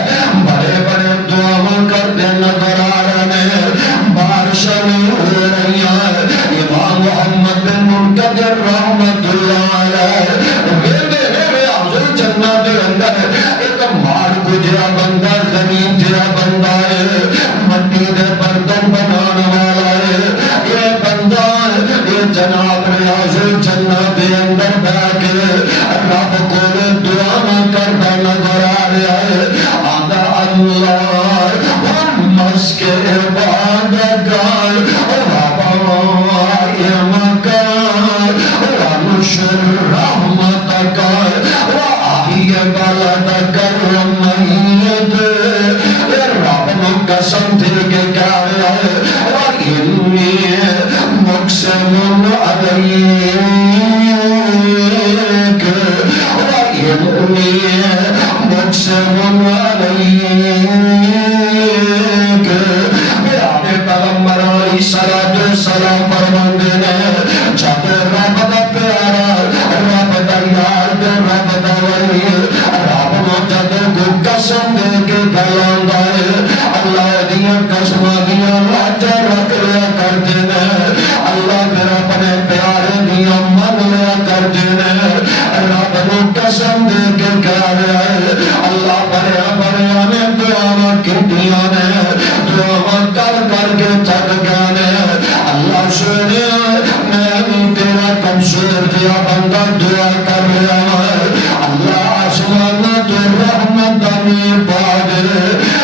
بڑے بڑے دعاواں کرتے نظر آ رہے ہیں بارشاں نہیں ہو رہی ہیں امام محمد بن منقدر رحمت اللہ علیہ ویندے ریاض الجنہ دے اندر ایک مار گجرا بندہ زمین جرا بندہ ہے مٹی دے برتن بنانے والا ہے یہ بندہ یہ جناب ریاض الجنہ دے اندر بیٹھ کے رب کو دعا کرتا نظر آ رہا ہے آدھا اللہ مسک عبادت گار وبوائی مکار ونشر رحمت کار وآئی بلد کرمیت رب قسم دے کے کہہ رہا ہے وَإِنِّي مُقْسِمٌ عَلَيْكَ مسلم علیک پیارے پیغمبر علیہ السلام فرماندے نے جب رب دا پیارا رب دا یار رب دا ولی رب نو جب کوئی قسم دے کے گلاندا ہے اللہ دیاں قسماں دیاں لاجاں رکھ لیا کردے نے اللہ پھر اپنے پیارے دیاں من لیا کردے نے رب نو قسم دے کے کہہ رہا ہے اللہ بڑیا بڑیا نے دعاواں کیتیاں نے دعاواں کر کر کے تھک گئے نے اللہ سونے میں تیرا کمزور دیا بندہ دعا کر رہا ہے اللہ آسمان تو رحمت دمی پا دے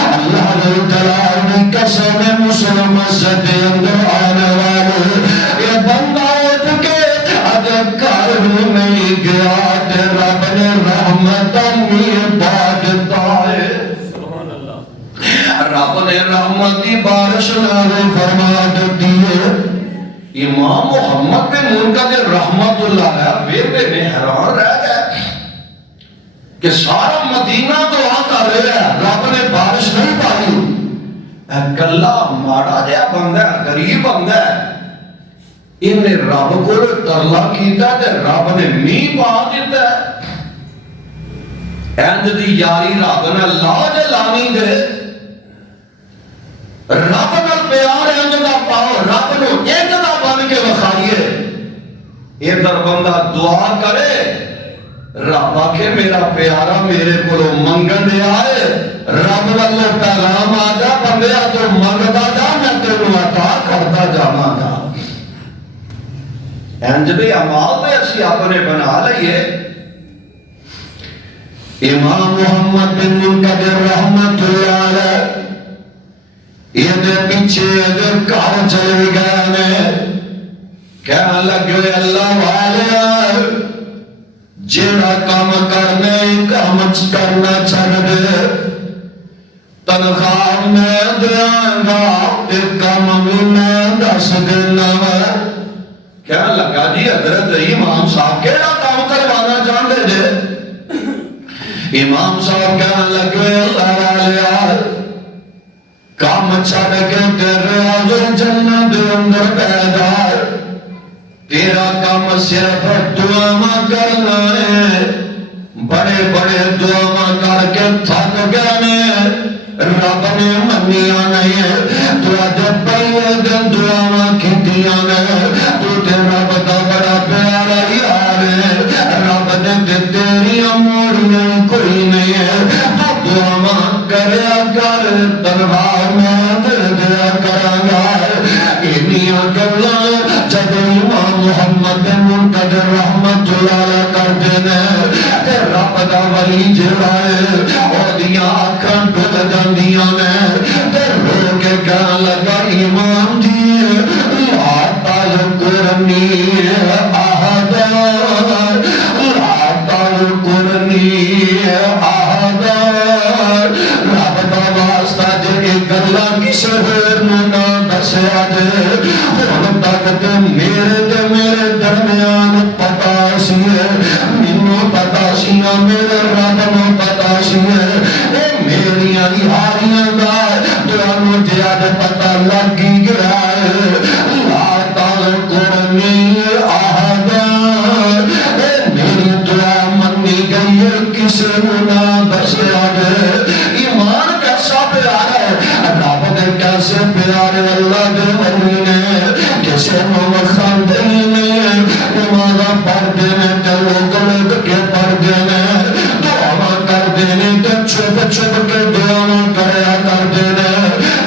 اللہ جلال کی قسم مسلم مسجد اندر آنے والے یہ بندہ اٹھ کے اگر گھر نہیں گیا تے رب نے رحمت دمی پا دیتا ہے رب نے رحمت کی بارش نازل فرما دیتی ہے امام محمد بن منکدر رحمت اللہ علیہ میں حیران رہ گئے کہ سارا مدینہ دعا کر رہا ہے رب نے بارش نہیں پائی کلا ماڑا جہا بندہ ہے غریب بندہ ہے انہیں رب کو ترلا کیتا تے رب نے میہ پا دیتا ہے اینج دی یاری رب نے لاج لانی دے رب نال پیار اینج دا پاؤ رب نو اینج دا بن کے وکھائیے ادھر بندہ دعا کرے رب آکھے میرا پیارا میرے کو منگن دے آئے رب واللہ پیغام آجا بندیا تو منگتا جا میں تینوں عطا کرتا جانا گا اینج دے عمال دے اسی اپنے بنا لئیے امام محمد بن منکدر رحمت اللہ علیہ یہ دے پیچھے دے کار چلے گئے نے کہنے لگے اللہ والے جیڑا کام کرنے کام کرنا چھڑ دے تنخواہ میں دیاں گا ایک کام بھی میں دس دینا ہے کہنے لگا جی حضرت امام صاحب کیڑا کام کروانا چاہتے دے امام صاحب کہنے لگے اللہ والے کام چھڑ کے تیرے حضور جنت اندر پیدا تیرا کام صرف دعا کرنا ہے بڑے بڑے دعا کر کے تھک گئے رب نے منیا نہیں تو اج پہلے دن دعا کیتیاں نے تو تے رب دا بڑا پیارا یار ہے رب نے تیری موڑیاں کوئی نہیں ہے تو دعا کریا کر دربار میں دیا کراں گا انیاں گلاں جب امام محمد بن منکدر رحمت اللہ علیہ کردے نے تے رب دا ولی جڑا ہے اودیاں اکھاں ڈل جاندیاں نے تے رو کے کہن لگا امام جی لا تذکرنی احد لا تذکرنی احد رب دا واسطہ جے گلاں کسے ہور نہ دسیا دے ہن تک تے میرے درمیان پتا سی مینوں پتا سی میرے رب نوں پتا سی اے میری ہاریاں دا تانوں جیاد پتا لگ گیا ہے لا تذکرنی احد اے میری دعا منی گئی کسے نہ دسیا دے ایمان کیسا پیار ہے رب نے کیسے پیارے اللہ دے ولی نے کسے نو خاندے نے نماز پڑھدے نے تے لوگ لوگ کے پڑھدے نے دعا کردے نے تے چھپ چھپ کے دعا کریا کردے نے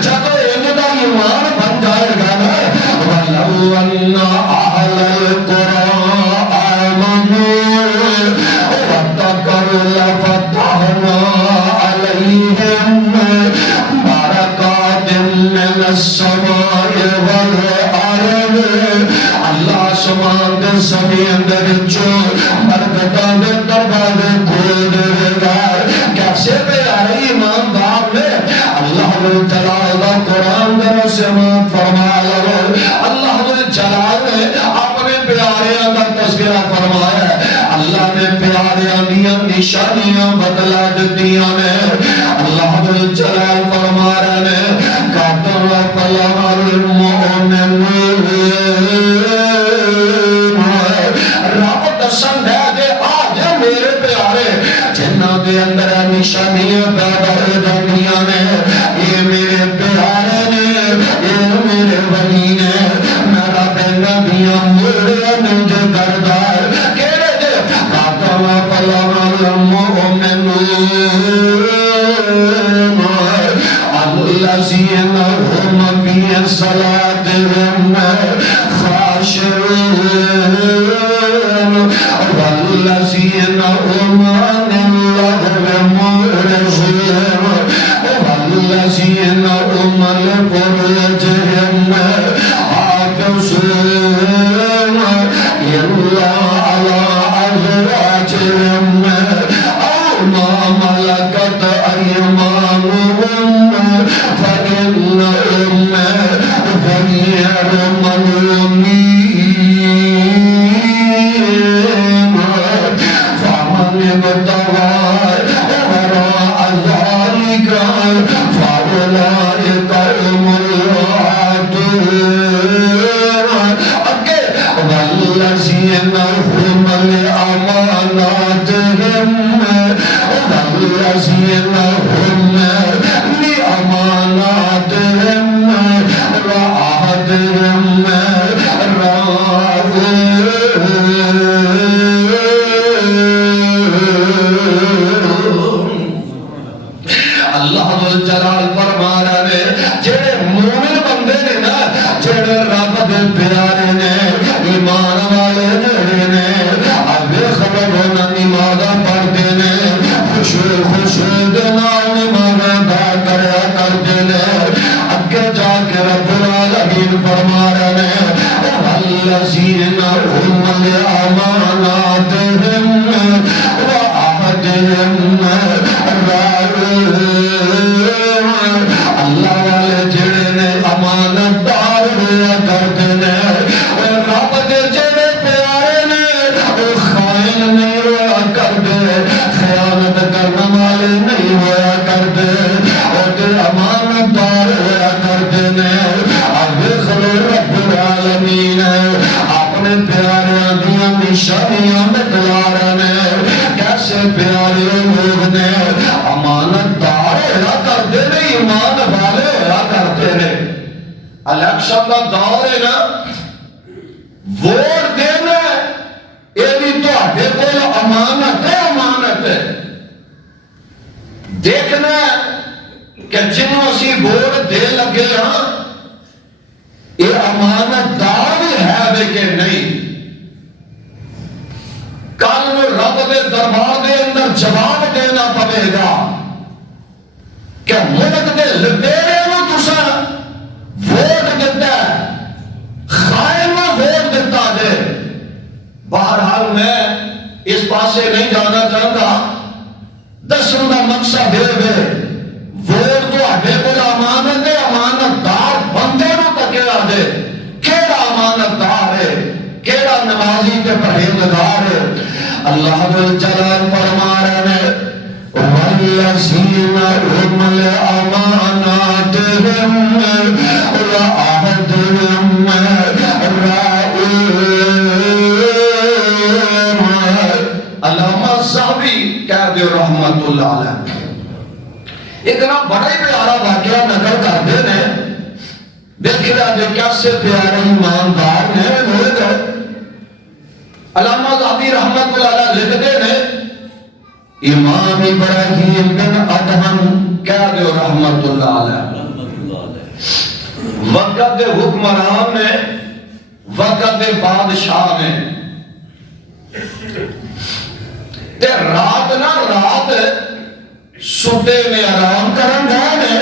جب ان دا ایمان بن جائے گا نا ولو ان اہل القرآن آمنوا واتقوا لفتحنا علیہم برکات من السماء والارض اللہ آسمان دے زمین دے وچوں برکتاں دے دروازے کھول دے گا کیسے پیارے ایماندار نے اللہ جلال دا قرآن دے سماعت فرما لو اللہ جلال نے اپنے پیاریاں دا تذکرہ فرمایا اللہ نے پیاریاں دیاں نشانیاں بتلا دتیاں نے اللہ جل جلال فرما رہے نے قاتل فلا المؤمن رب دسن ہے کہ آج میرے پیارے جنہ دے اندر نشانیاں پیدا ہو جاندیاں نے یہ میرے پیارے نے یہ میرے ولی نے میرا بہنا دیاں موڑے مجھے دردار کہڑے دے قاتل فلا المؤمن الذين هم في صلاتهم خاشعون والذين هم عن اللغو معرضون والذين هم لفروجهم حافظون إلا على أزواجهم أو ما ملكت أيمانهم فإنهم غير ملومين فمن ابتغى وراء ذلك فأولئك هم العادون والذين هم لأماناتهم والذين هم لأماناتهم وعهدهم راعون اللہ جل جلال فرما رہے نے جڑے مومن بندے نے نا جڑے رب دے پیارے نے ایمان والے جڑے نے ابے خبر ہونا نماز پڑھتے نے خوشو دے نال نماز ادا کریا کرتے نے اگے جا کے رب العالمین فرما رہے نے والذین هم لأماناتهم وعهدهم راعون اللہ والے جڑے نے امانت دار ہوا کرتے نے رب دے جڑے پیارے نے وہ خائن نہیں ہوا کرتے خیانت کرنے والے نہیں ہوا کرتے اور امانت دار ہوا کرتے نے اب خلو رب العالمین اپنے پیارے دیاں نشانیاں بتلا رہے ہیں کیسے پیارے لوگ نے امانت دار ہوا کرتے نے ایمان والے ہوا کرتے نے الیکشن کا دور ہے نا ووٹ دینا یہ بھی تواڈے کول امانت ہے دیکھنا کہ جنوں اسی ووٹ دے لگے ہاں یہ امانت دار ہے کہ نہیں کل رب دے دربار دے اندر جواب دینا پڑے گا کہ ملک دے لٹیرے نوں تساں ووٹ دیتا ہے خائن نوں ووٹ دیتا جے بہرحال میں اس پاسے نہیں جانا چاہتا دسن دا مقصد ہے ووٹ تواڈے کول امانت ہے امانت دار بندے نوں تکیا دے کیڑا امانت دار ہے کیڑا نمازی تے پرہیزگار ہے اللہ جل جلال فرما رہے ہیں والذین هم لأماناتهم وعهدهم راعون علامہ صاحبی کہہ دے رحمت اللہ علیہ اتنا بڑا ہی پیارا واقعہ نقل کرتے ہیں دیکھ رہا جو کیسے پیارے ایماندار نے لوگ علامہ صاحبی رحمت اللہ علیہ لکھتے ہیں امام ابراہیم بن ادہم کہہ دے رحمت اللہ علیہ وقت حکمران نے وقت بادشاہ نے تے رات نہ رات ستے میں آرام کرن گئے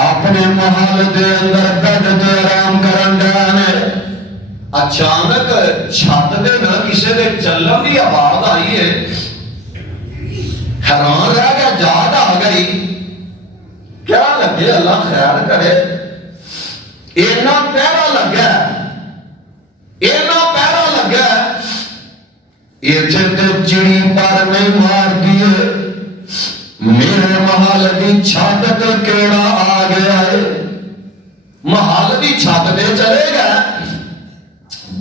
اپنے محل دے اندر بیٹھ دے آرام کرن گئے اچانک چھت دے نہ کسی دے چلن دی آواز آئی ہے حیران رہ گیا یاد آ گئی کیا لگے اللہ خیر کرے اینا پہرا لگا یہ تھے چڑی پر نہیں مار دیے میرے محل کی چھت تے کیڑا آ گیا ہے محل کی چھت تے چلے گئے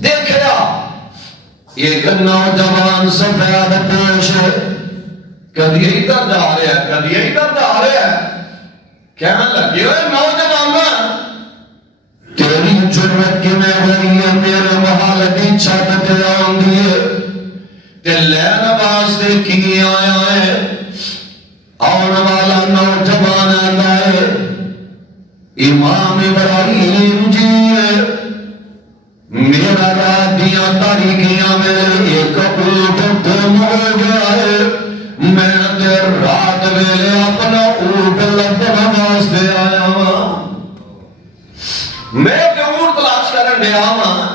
دیکھیا ایک نوجوان سفید پوش کدی ادھر جا رہا ہے کدی ادھر جا رہا ہے کہنے لگے ہوئے نوجوان تیری جرمت کی میں ہوئی ہے میرے محل کی چھت تے آن دیے تے لین واسطے کی آیا ہے آن والا نوجوان آتا ہے امام ابراہیم جی میرا رات دیا تاریکیاں میں ایک اونٹ گم ہو گیا ہے میں تے رات ویلے اپنا اونٹ لبنا واسطے آیا ہوں میں تے اونٹ تلاش کرن دیا ہوں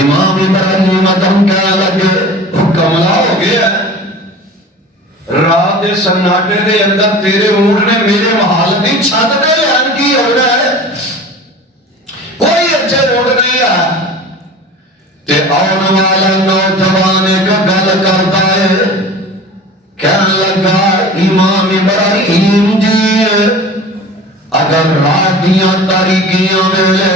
امام ابراہیم ادم کہنے لگے کملا ہو گیا رات دے سناٹے دے اندر تیرے اونٹ نے میرے محل کی چھت تے لین کی ہو رہا ہے کوئی اچھے اونٹ نہیں ہے تے آن والا نوجوان کا گل کرتا ہے کہنے لگا امام ابراہیم جی اگر رات دیاں تاریکیاں میں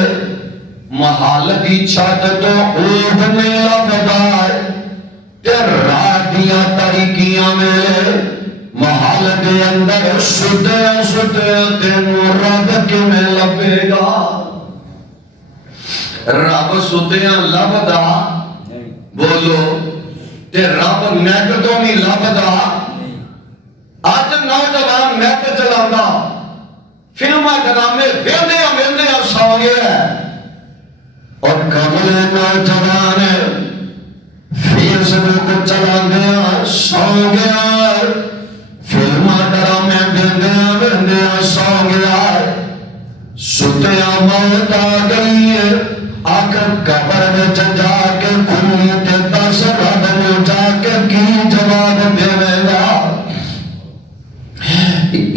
محل کی چھت تو اونٹ نہیں لبدا ہے تے رات دیاں تاریکیاں میں محل کے اندر ستے ستے تینوں رب کے میں لبے گا رب ستیاں لبدا بولو تے رب نیٹ تو نہیں لبدا آج نوجوان نیٹ چلانا فلمہ ڈرامے ویندے سو گیا اور کملے نوجوان فیس بک چلا گیا سو گیا فلمہ ڈرامے ویندے سو گیا ستیا موت آ گئی ہے آکر قبر میں جا کے کھلی تے دس رب میں جا کے کی جواب دے گا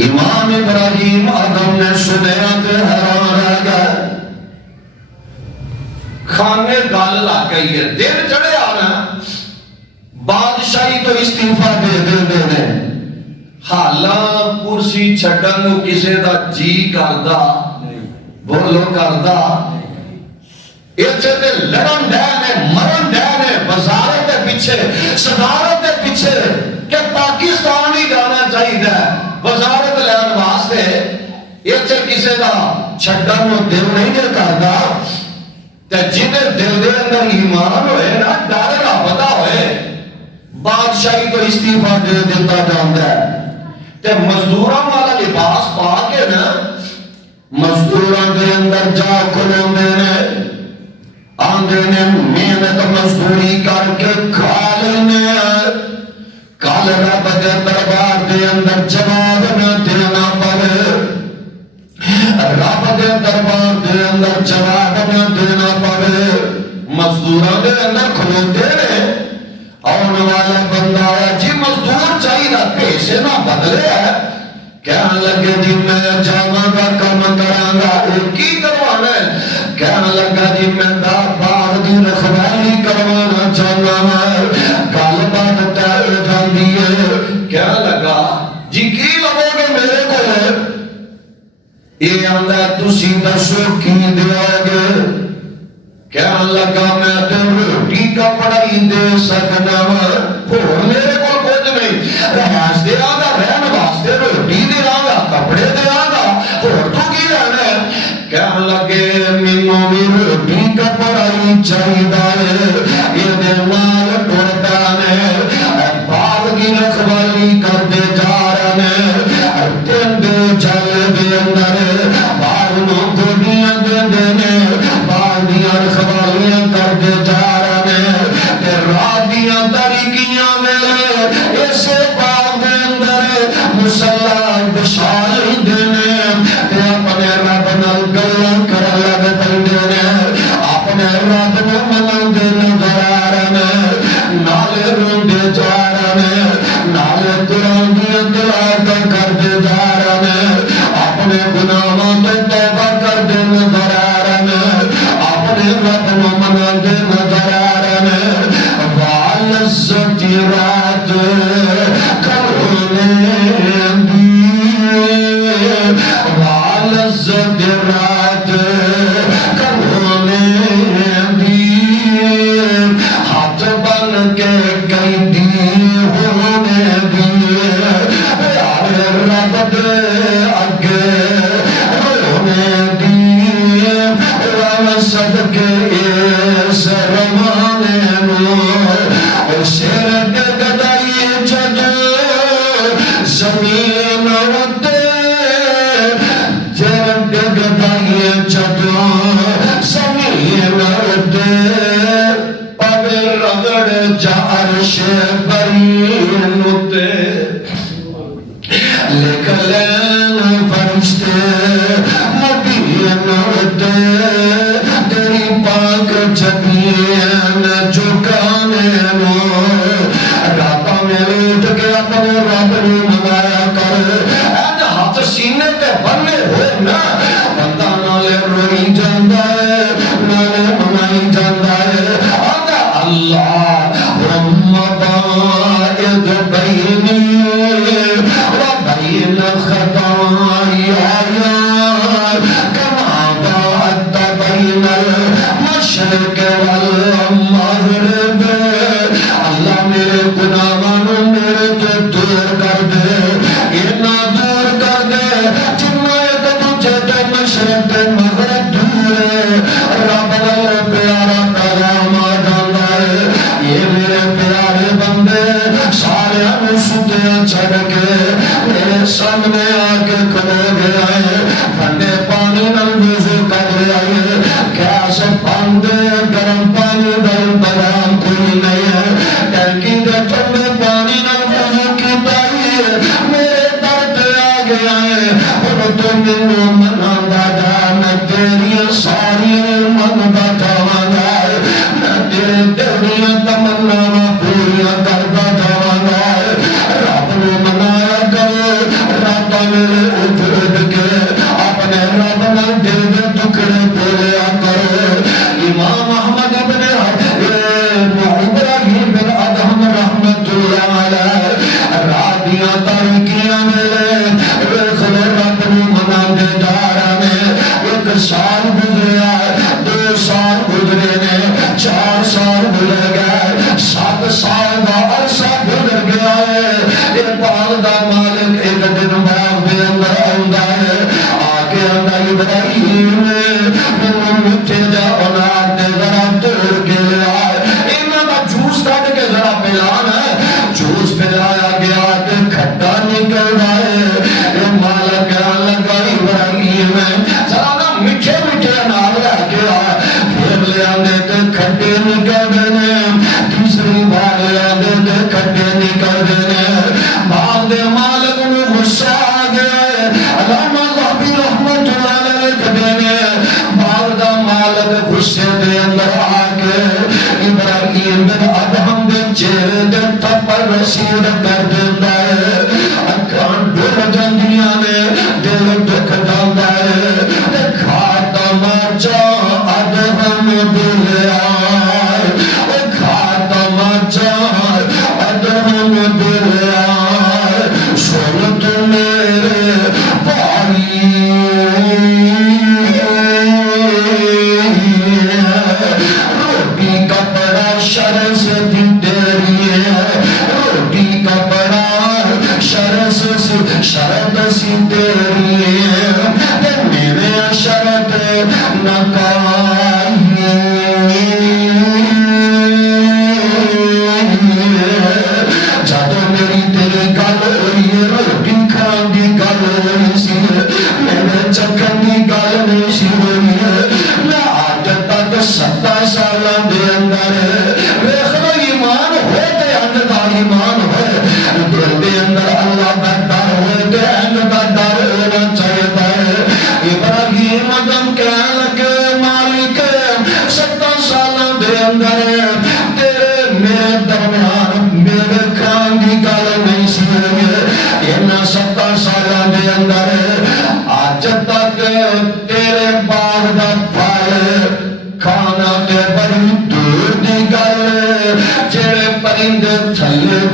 امام ابراہیم آدم نے سنیا تے حیران رہ گئے کھانے گل لگ گئی ہے دن چڑھے آنا بادشاہی تو استعفیٰ دے دے حالاں کرسی چھڈن نو کسے دا جی کردا بولو کردا ایتھے تے لڑن ڈے مرن ڈے وزارت دے پیچھے صدارت دے پیچھے کہ پاکستان ہی جانا چاہیے وزارت لین واسطے ایتھے کسے دا چھڈن نو دل نہیں کردا تے جنے دل دے اندر ایمان ہوئے نا ڈر کا پتہ ہوئے بادشاہی تو استعفیٰ دے دیتا جاندا ہے تے مزدوراں والا لباس پا کے نا مزدوراں دے اندر جا کھلوندے نے آندے نے محنت مزدوری کر کے کھا لینے کل رب دے دربار دے اندر جواب نہ دینا پڑے رب دے دربار دے اندر جواب نہ دینا پڑے مزدوراں دے اندر کھلوندے نے آن والا بندہ ہے جی مزدور چاہیے پیسے نہ بدلے ہے کہنے لگے جی میں جاواں گا کم کراں گا ایک ہی کروانا ہے کہنے لگا جی میں باغ دی رکھوالی کروانا چاہنا ہے گل بات طے جاندی ہے کہنے لگا جی کی لگو گے میرے کو یہ آندا ہے تسی دسو کی دیو گے کہنے لگا میں تے روٹی کپڑا ہی دے سکنا ہوں میرے کو کچھ نہیں رہائش دے آگا رہن واسطے روٹی دے آگا کپڑے دے آگا اور تو کی رہنا ہے کہنے لگے مینوں بھی روٹی کپڑا ہی چاہیے یہ دے مال ٹرتا نے باغ کی رکھوالی کرتے جا رہے دن دے جل دے اندر باغ نو گوڈیاں دے نے باغ دیاں رکھوالیاں کرتے جا رہے تے رات دیاں تاریکیاں میں اسے باغ دے اندر مصلی بچھا لیندے نے تے اپنے رب نال گلاں کرن لگ پیندے نے اپنے رب نوں مناندے نظر آ رہے نالے روندے جا رہے نالے قرآن دیاں تلاوتاں کردے جا رہے اپنے گناہاں تو توبہ کردے نظر آ رہے اپنے رب نوں مناندے نظر آ رہے رات کرونے لذت رات کرونے ہاتھ بن کے قیدی ہونے پیارے رب دے اگے ہونے رب صدقے اس روانے سر کے گدائی جد زمین ہوتے عرش برین ہوتے لکھ لین فرشتے مبین ہوتے تیری پاک جبین جھکانے نو راتاں میں اٹھ کے اپنے رب نے منایا کر ہاتھ سینے تے بننے ہوئے نا بندہ نالے روئی جاندہ ہے نالے منائی جاندہ ہے اللہ باعد بینی وبین خطایا کما باعدت بین المشرق والمغرب اللہ میرے گناہوں میرے تو دور کر دے اتنا دور کر دے جنہ ایک تجھے تو مشرق مغرب دور ہے رب اللہ پیارا پیغام آ جاندہ ہے یہ میرے پیارے بندے سارے انسوٹیاں چھڑ کے میرے سامنے آکے کھلے گیا ہے ٹھنڈے پانی نل وضو کر لیا ہے گیس بندے گرم پانی دل برام کوئی نہیں ہے ٹینکی دے ٹھنڈے پانی نل وضو کی تائی ہے میرے درد آ گیا ہے اور تو منو منا دادا میں تیری ساری من بتاوانا ہے میں تیرے تیریاں تمنا پوریا کرتا جاوانا ہے رب نے منایا کرو رب میرے اٹھ کے اپنے رب نے دل دے ٹکڑے بولیا کرو امام احمد ابن ابراہیم بن ادہم رحمت اللہ علیہ راتیاں تاریکیاں میرے خلے رب نے منا دے دارا میں ایک سال گزریا 2 سال گزرے نے 4 سال گزر گئے 7 سال کا عرصہ گزر گیا ہے یہ بال دا مالک ایک دن باغ دے اندر آندا ہے آگے آندا ابراہیم میں مٹھے جا انار دے ذرا توڑ کے لیا انہاں دا جوس کٹ کے ذرا پلانا ہے جوس پلایا گیا کہ کھٹا نکل رہا ہے یہ مالک لگا ابراہیم ذرا نا میٹھے میٹھے انار لے کے پھر لے آنے تے کھٹے نکل گئے تیسری بار لے آنے تے کھٹے نکل گئے باغ دے مالک میں غصہ آ گیا علامہ ذہبی رحمت اللہ علیہ کہتے باغ دا مالک غصے دے اندر آ کے ابراہیم بن ادہم دے چہرے دے تپر رسید کر دیتا ہے اکھاں ڈر جاندیاں نے دل دکھ جاندا ہے کھاتا مچا ادہم دلیا کھاتا مچا ادہم دلیا سن تو میرے بھائی روٹی کپڑا شر سے بھی تیری ہے روٹی کپڑا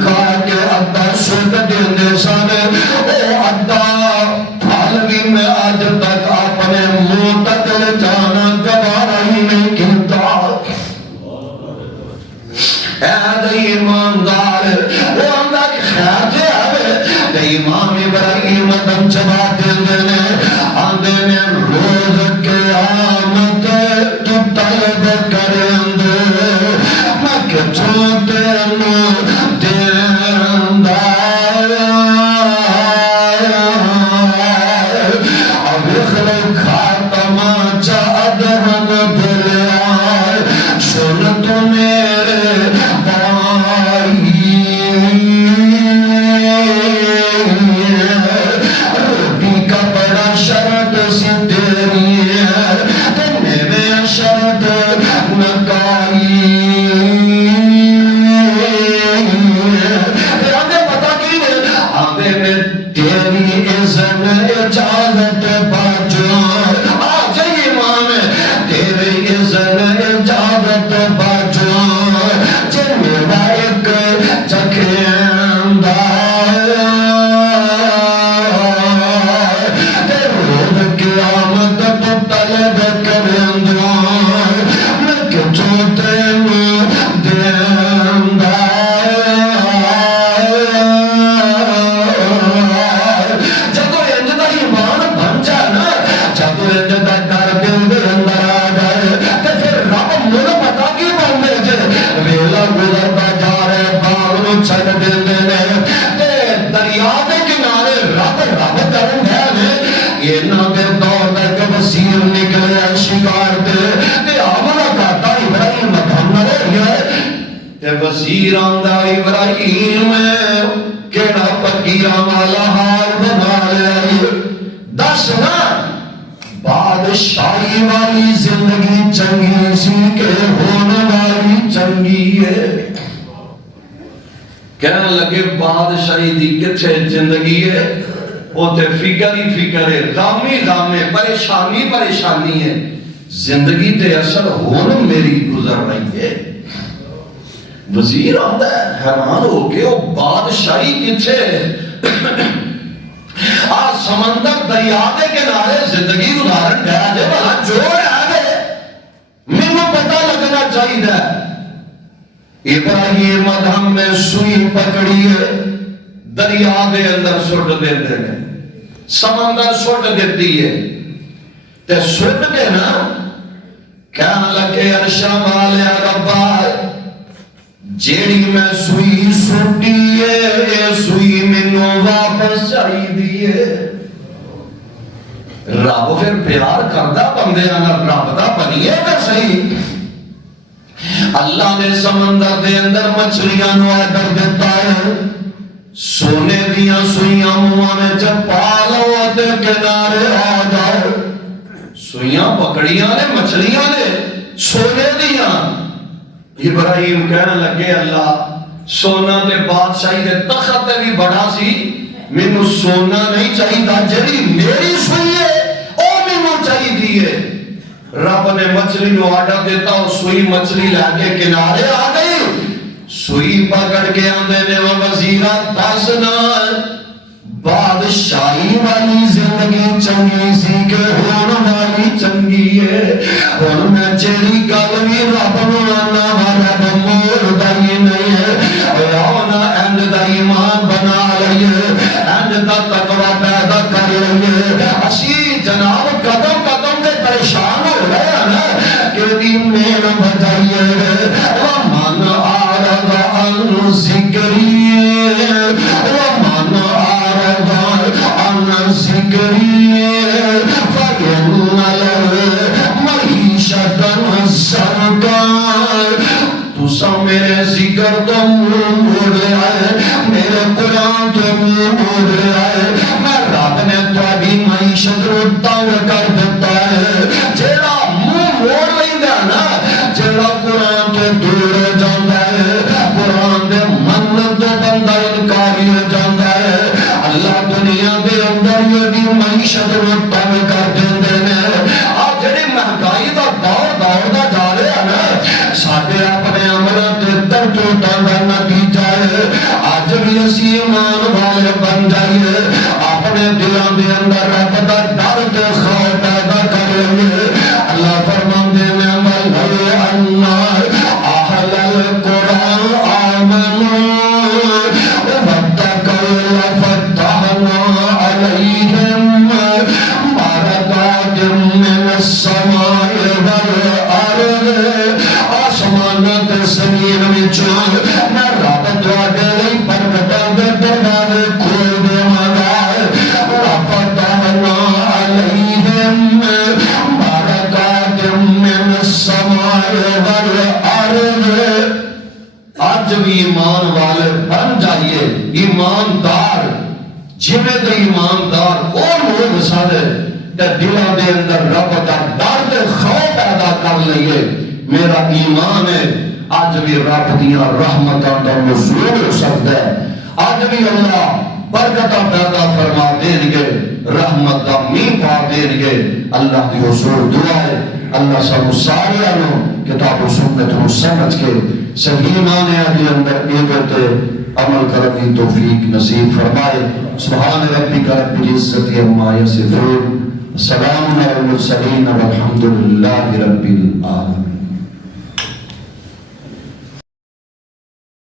کھا کے ادھا سٹ دیندے سن او ادھا پھل بھی میں آج تک اپنے منہ تک لے جانا گوارا ہی نہیں کیتا اے ایماندار وہ آندہ کہ خیر جے آوے امام ابراہیم دم چبا دیندے نے آندے نے روز قیامت تو طلب کرندے میں کہ چھوٹے نو دیندہ اب اخلق خاتمہ چاہد ہم دلائے سن تو میرے بائی روٹی کا بڑا شرط سی تیری ہے تو میرے شرط نکائی آدھے پتا کی آدھے میں تیری اذن اجازت باجو آج ایمان تیری اذن اجازت باجو جن میرا ایک چکھیندہ روز قیامت تو طلب کرندہ میں کہ چھوٹے نو دیندہ جدو انجدہ ایمان بن جانا جدو انجدہ ڈر دل دے اندر آ گئے کہ پھر رب مل پتا کی بن دے جے ویلا گزرتا جا رہے باغ نو چھڑ دیندے نے تے دریا دے کنارے رب رب کرن دے یہ نہ دے دور تک وزیر نکلے شکار دے تے آمنا کہتا ابراہیم محمد ہے تے وزیر آندہ ابراہیم کیڑا فقیرہ والا حال بنا لے دس نا بادشاہی والی زندگی چنگی سی کہ ہونے والی چنگی ہے کہنے لگے بادشاہی دی کتھے زندگی ہے وہ تے فکر ہی فکر ہے غامی غامے پریشانی پریشانی ہے زندگی تے اثر ہون میری گزر رہی ہے وزیر آندہ ہے حیران ہو کے وہ بادشاہی کتھے آج سمندر دریا دے کنارے زندگی گزارن گیا جے بھلا جوڑ آگے مینوں پتہ لگنا چاہیے ابراہیم ادھم میں سوئی پکڑی ہے دریا دے اندر سٹ دیتے ہیں سمندر سٹ دیتی ہے تے سٹ کے نا کہنے لگے عرشہ والے ربا جیڑی میں سوئی سٹی ہے یہ سوئی منوں واپس چاہی دیئے رب پھر پیار کردہ بندے آنا رب دا بنیے کر صحیح اللہ نے سمندر دے اندر مچھلیاں نو آڈر دیتا ہے سونے دیاں سوئیاں مواں میں جب پالو دے کنارے آ جاؤ سوئیاں پکڑیاں نے مچھلیاں نے سونے دیاں ابراہیم کہنے لگے اللہ سونا دے بادشاہی دے تخت بھی بڑا سی مینوں سونا نہیں چاہیے جڑی میری سوئی ہے او مینوں چاہیے رب نے مچھلی نو آڈر دیتا اور سوئی مچھلی لے کے کنارے آ گئی سوئی پکڑ کے آندے نے وہ وزیرہ دسنا بادشاہی والی زندگی چنگی سی کہ ہون والی چنگی ہے ہون میں چیری گل بھی رب نو آنا رب مور دائی نہیں ہے آنا اینڈ دا ایمان بنا لئیے اینڈ دا تقوی پیدا کر لئیے اسی جناب قدم قدم دے پریشان ہو گیا نا کہ دین میں نہ بجائیے وَمَنْ آرَضَ عَنْ ذِكْرِي وَمَنْ آرَضَ عَنْ ذِكْرِي فَإِنَّ لَهُ مَعِيشَةً ضَنْكًا تو سب میرے ذکر تو موڑ لے آئے میرے قرآن تو موڑ لے آئے میں رب نے تو ابھی معیشت رو تنگ کر دیتا ہے جیڑا موڑ لیندہ نا جیڑا قرآن تو دور جاندہ ہے قرآن دے من تو بندہ انکاری ہو جاندہ ہے اللہ دنیا دے اندر یہ بھی معیشت رو تنگ کر دیندے نے آج جڑی مہنگائی دا دور دا جا رہے ہیں نا ساڑھے اپنے عملہ دے در ٹوٹا دا نتیجہ ہے ایماندار جویں دے ایماندار اور لوگ سارے تے دلاں دے اندر رب دا ڈر تے خوف پیدا کر لئیے میرا ایمان ہے اج بھی رب دیاں رحمتاں دا نزول ہو سکدا ہے اج بھی اللہ برکتاں پیدا فرما دین گے رحمت دا میਂਹ پا دین گے اللہ دی حضور دعا ہے اللہ سب سارے نو کتاب و سنت نو سمجھ کے صحیح معنی دے اندر ایک عمل کرنے کی توفیق نصیب فرمائے سبحان ربک رب العزت عما یصفون سلام علی المرسلین والحمد للہ رب العالمین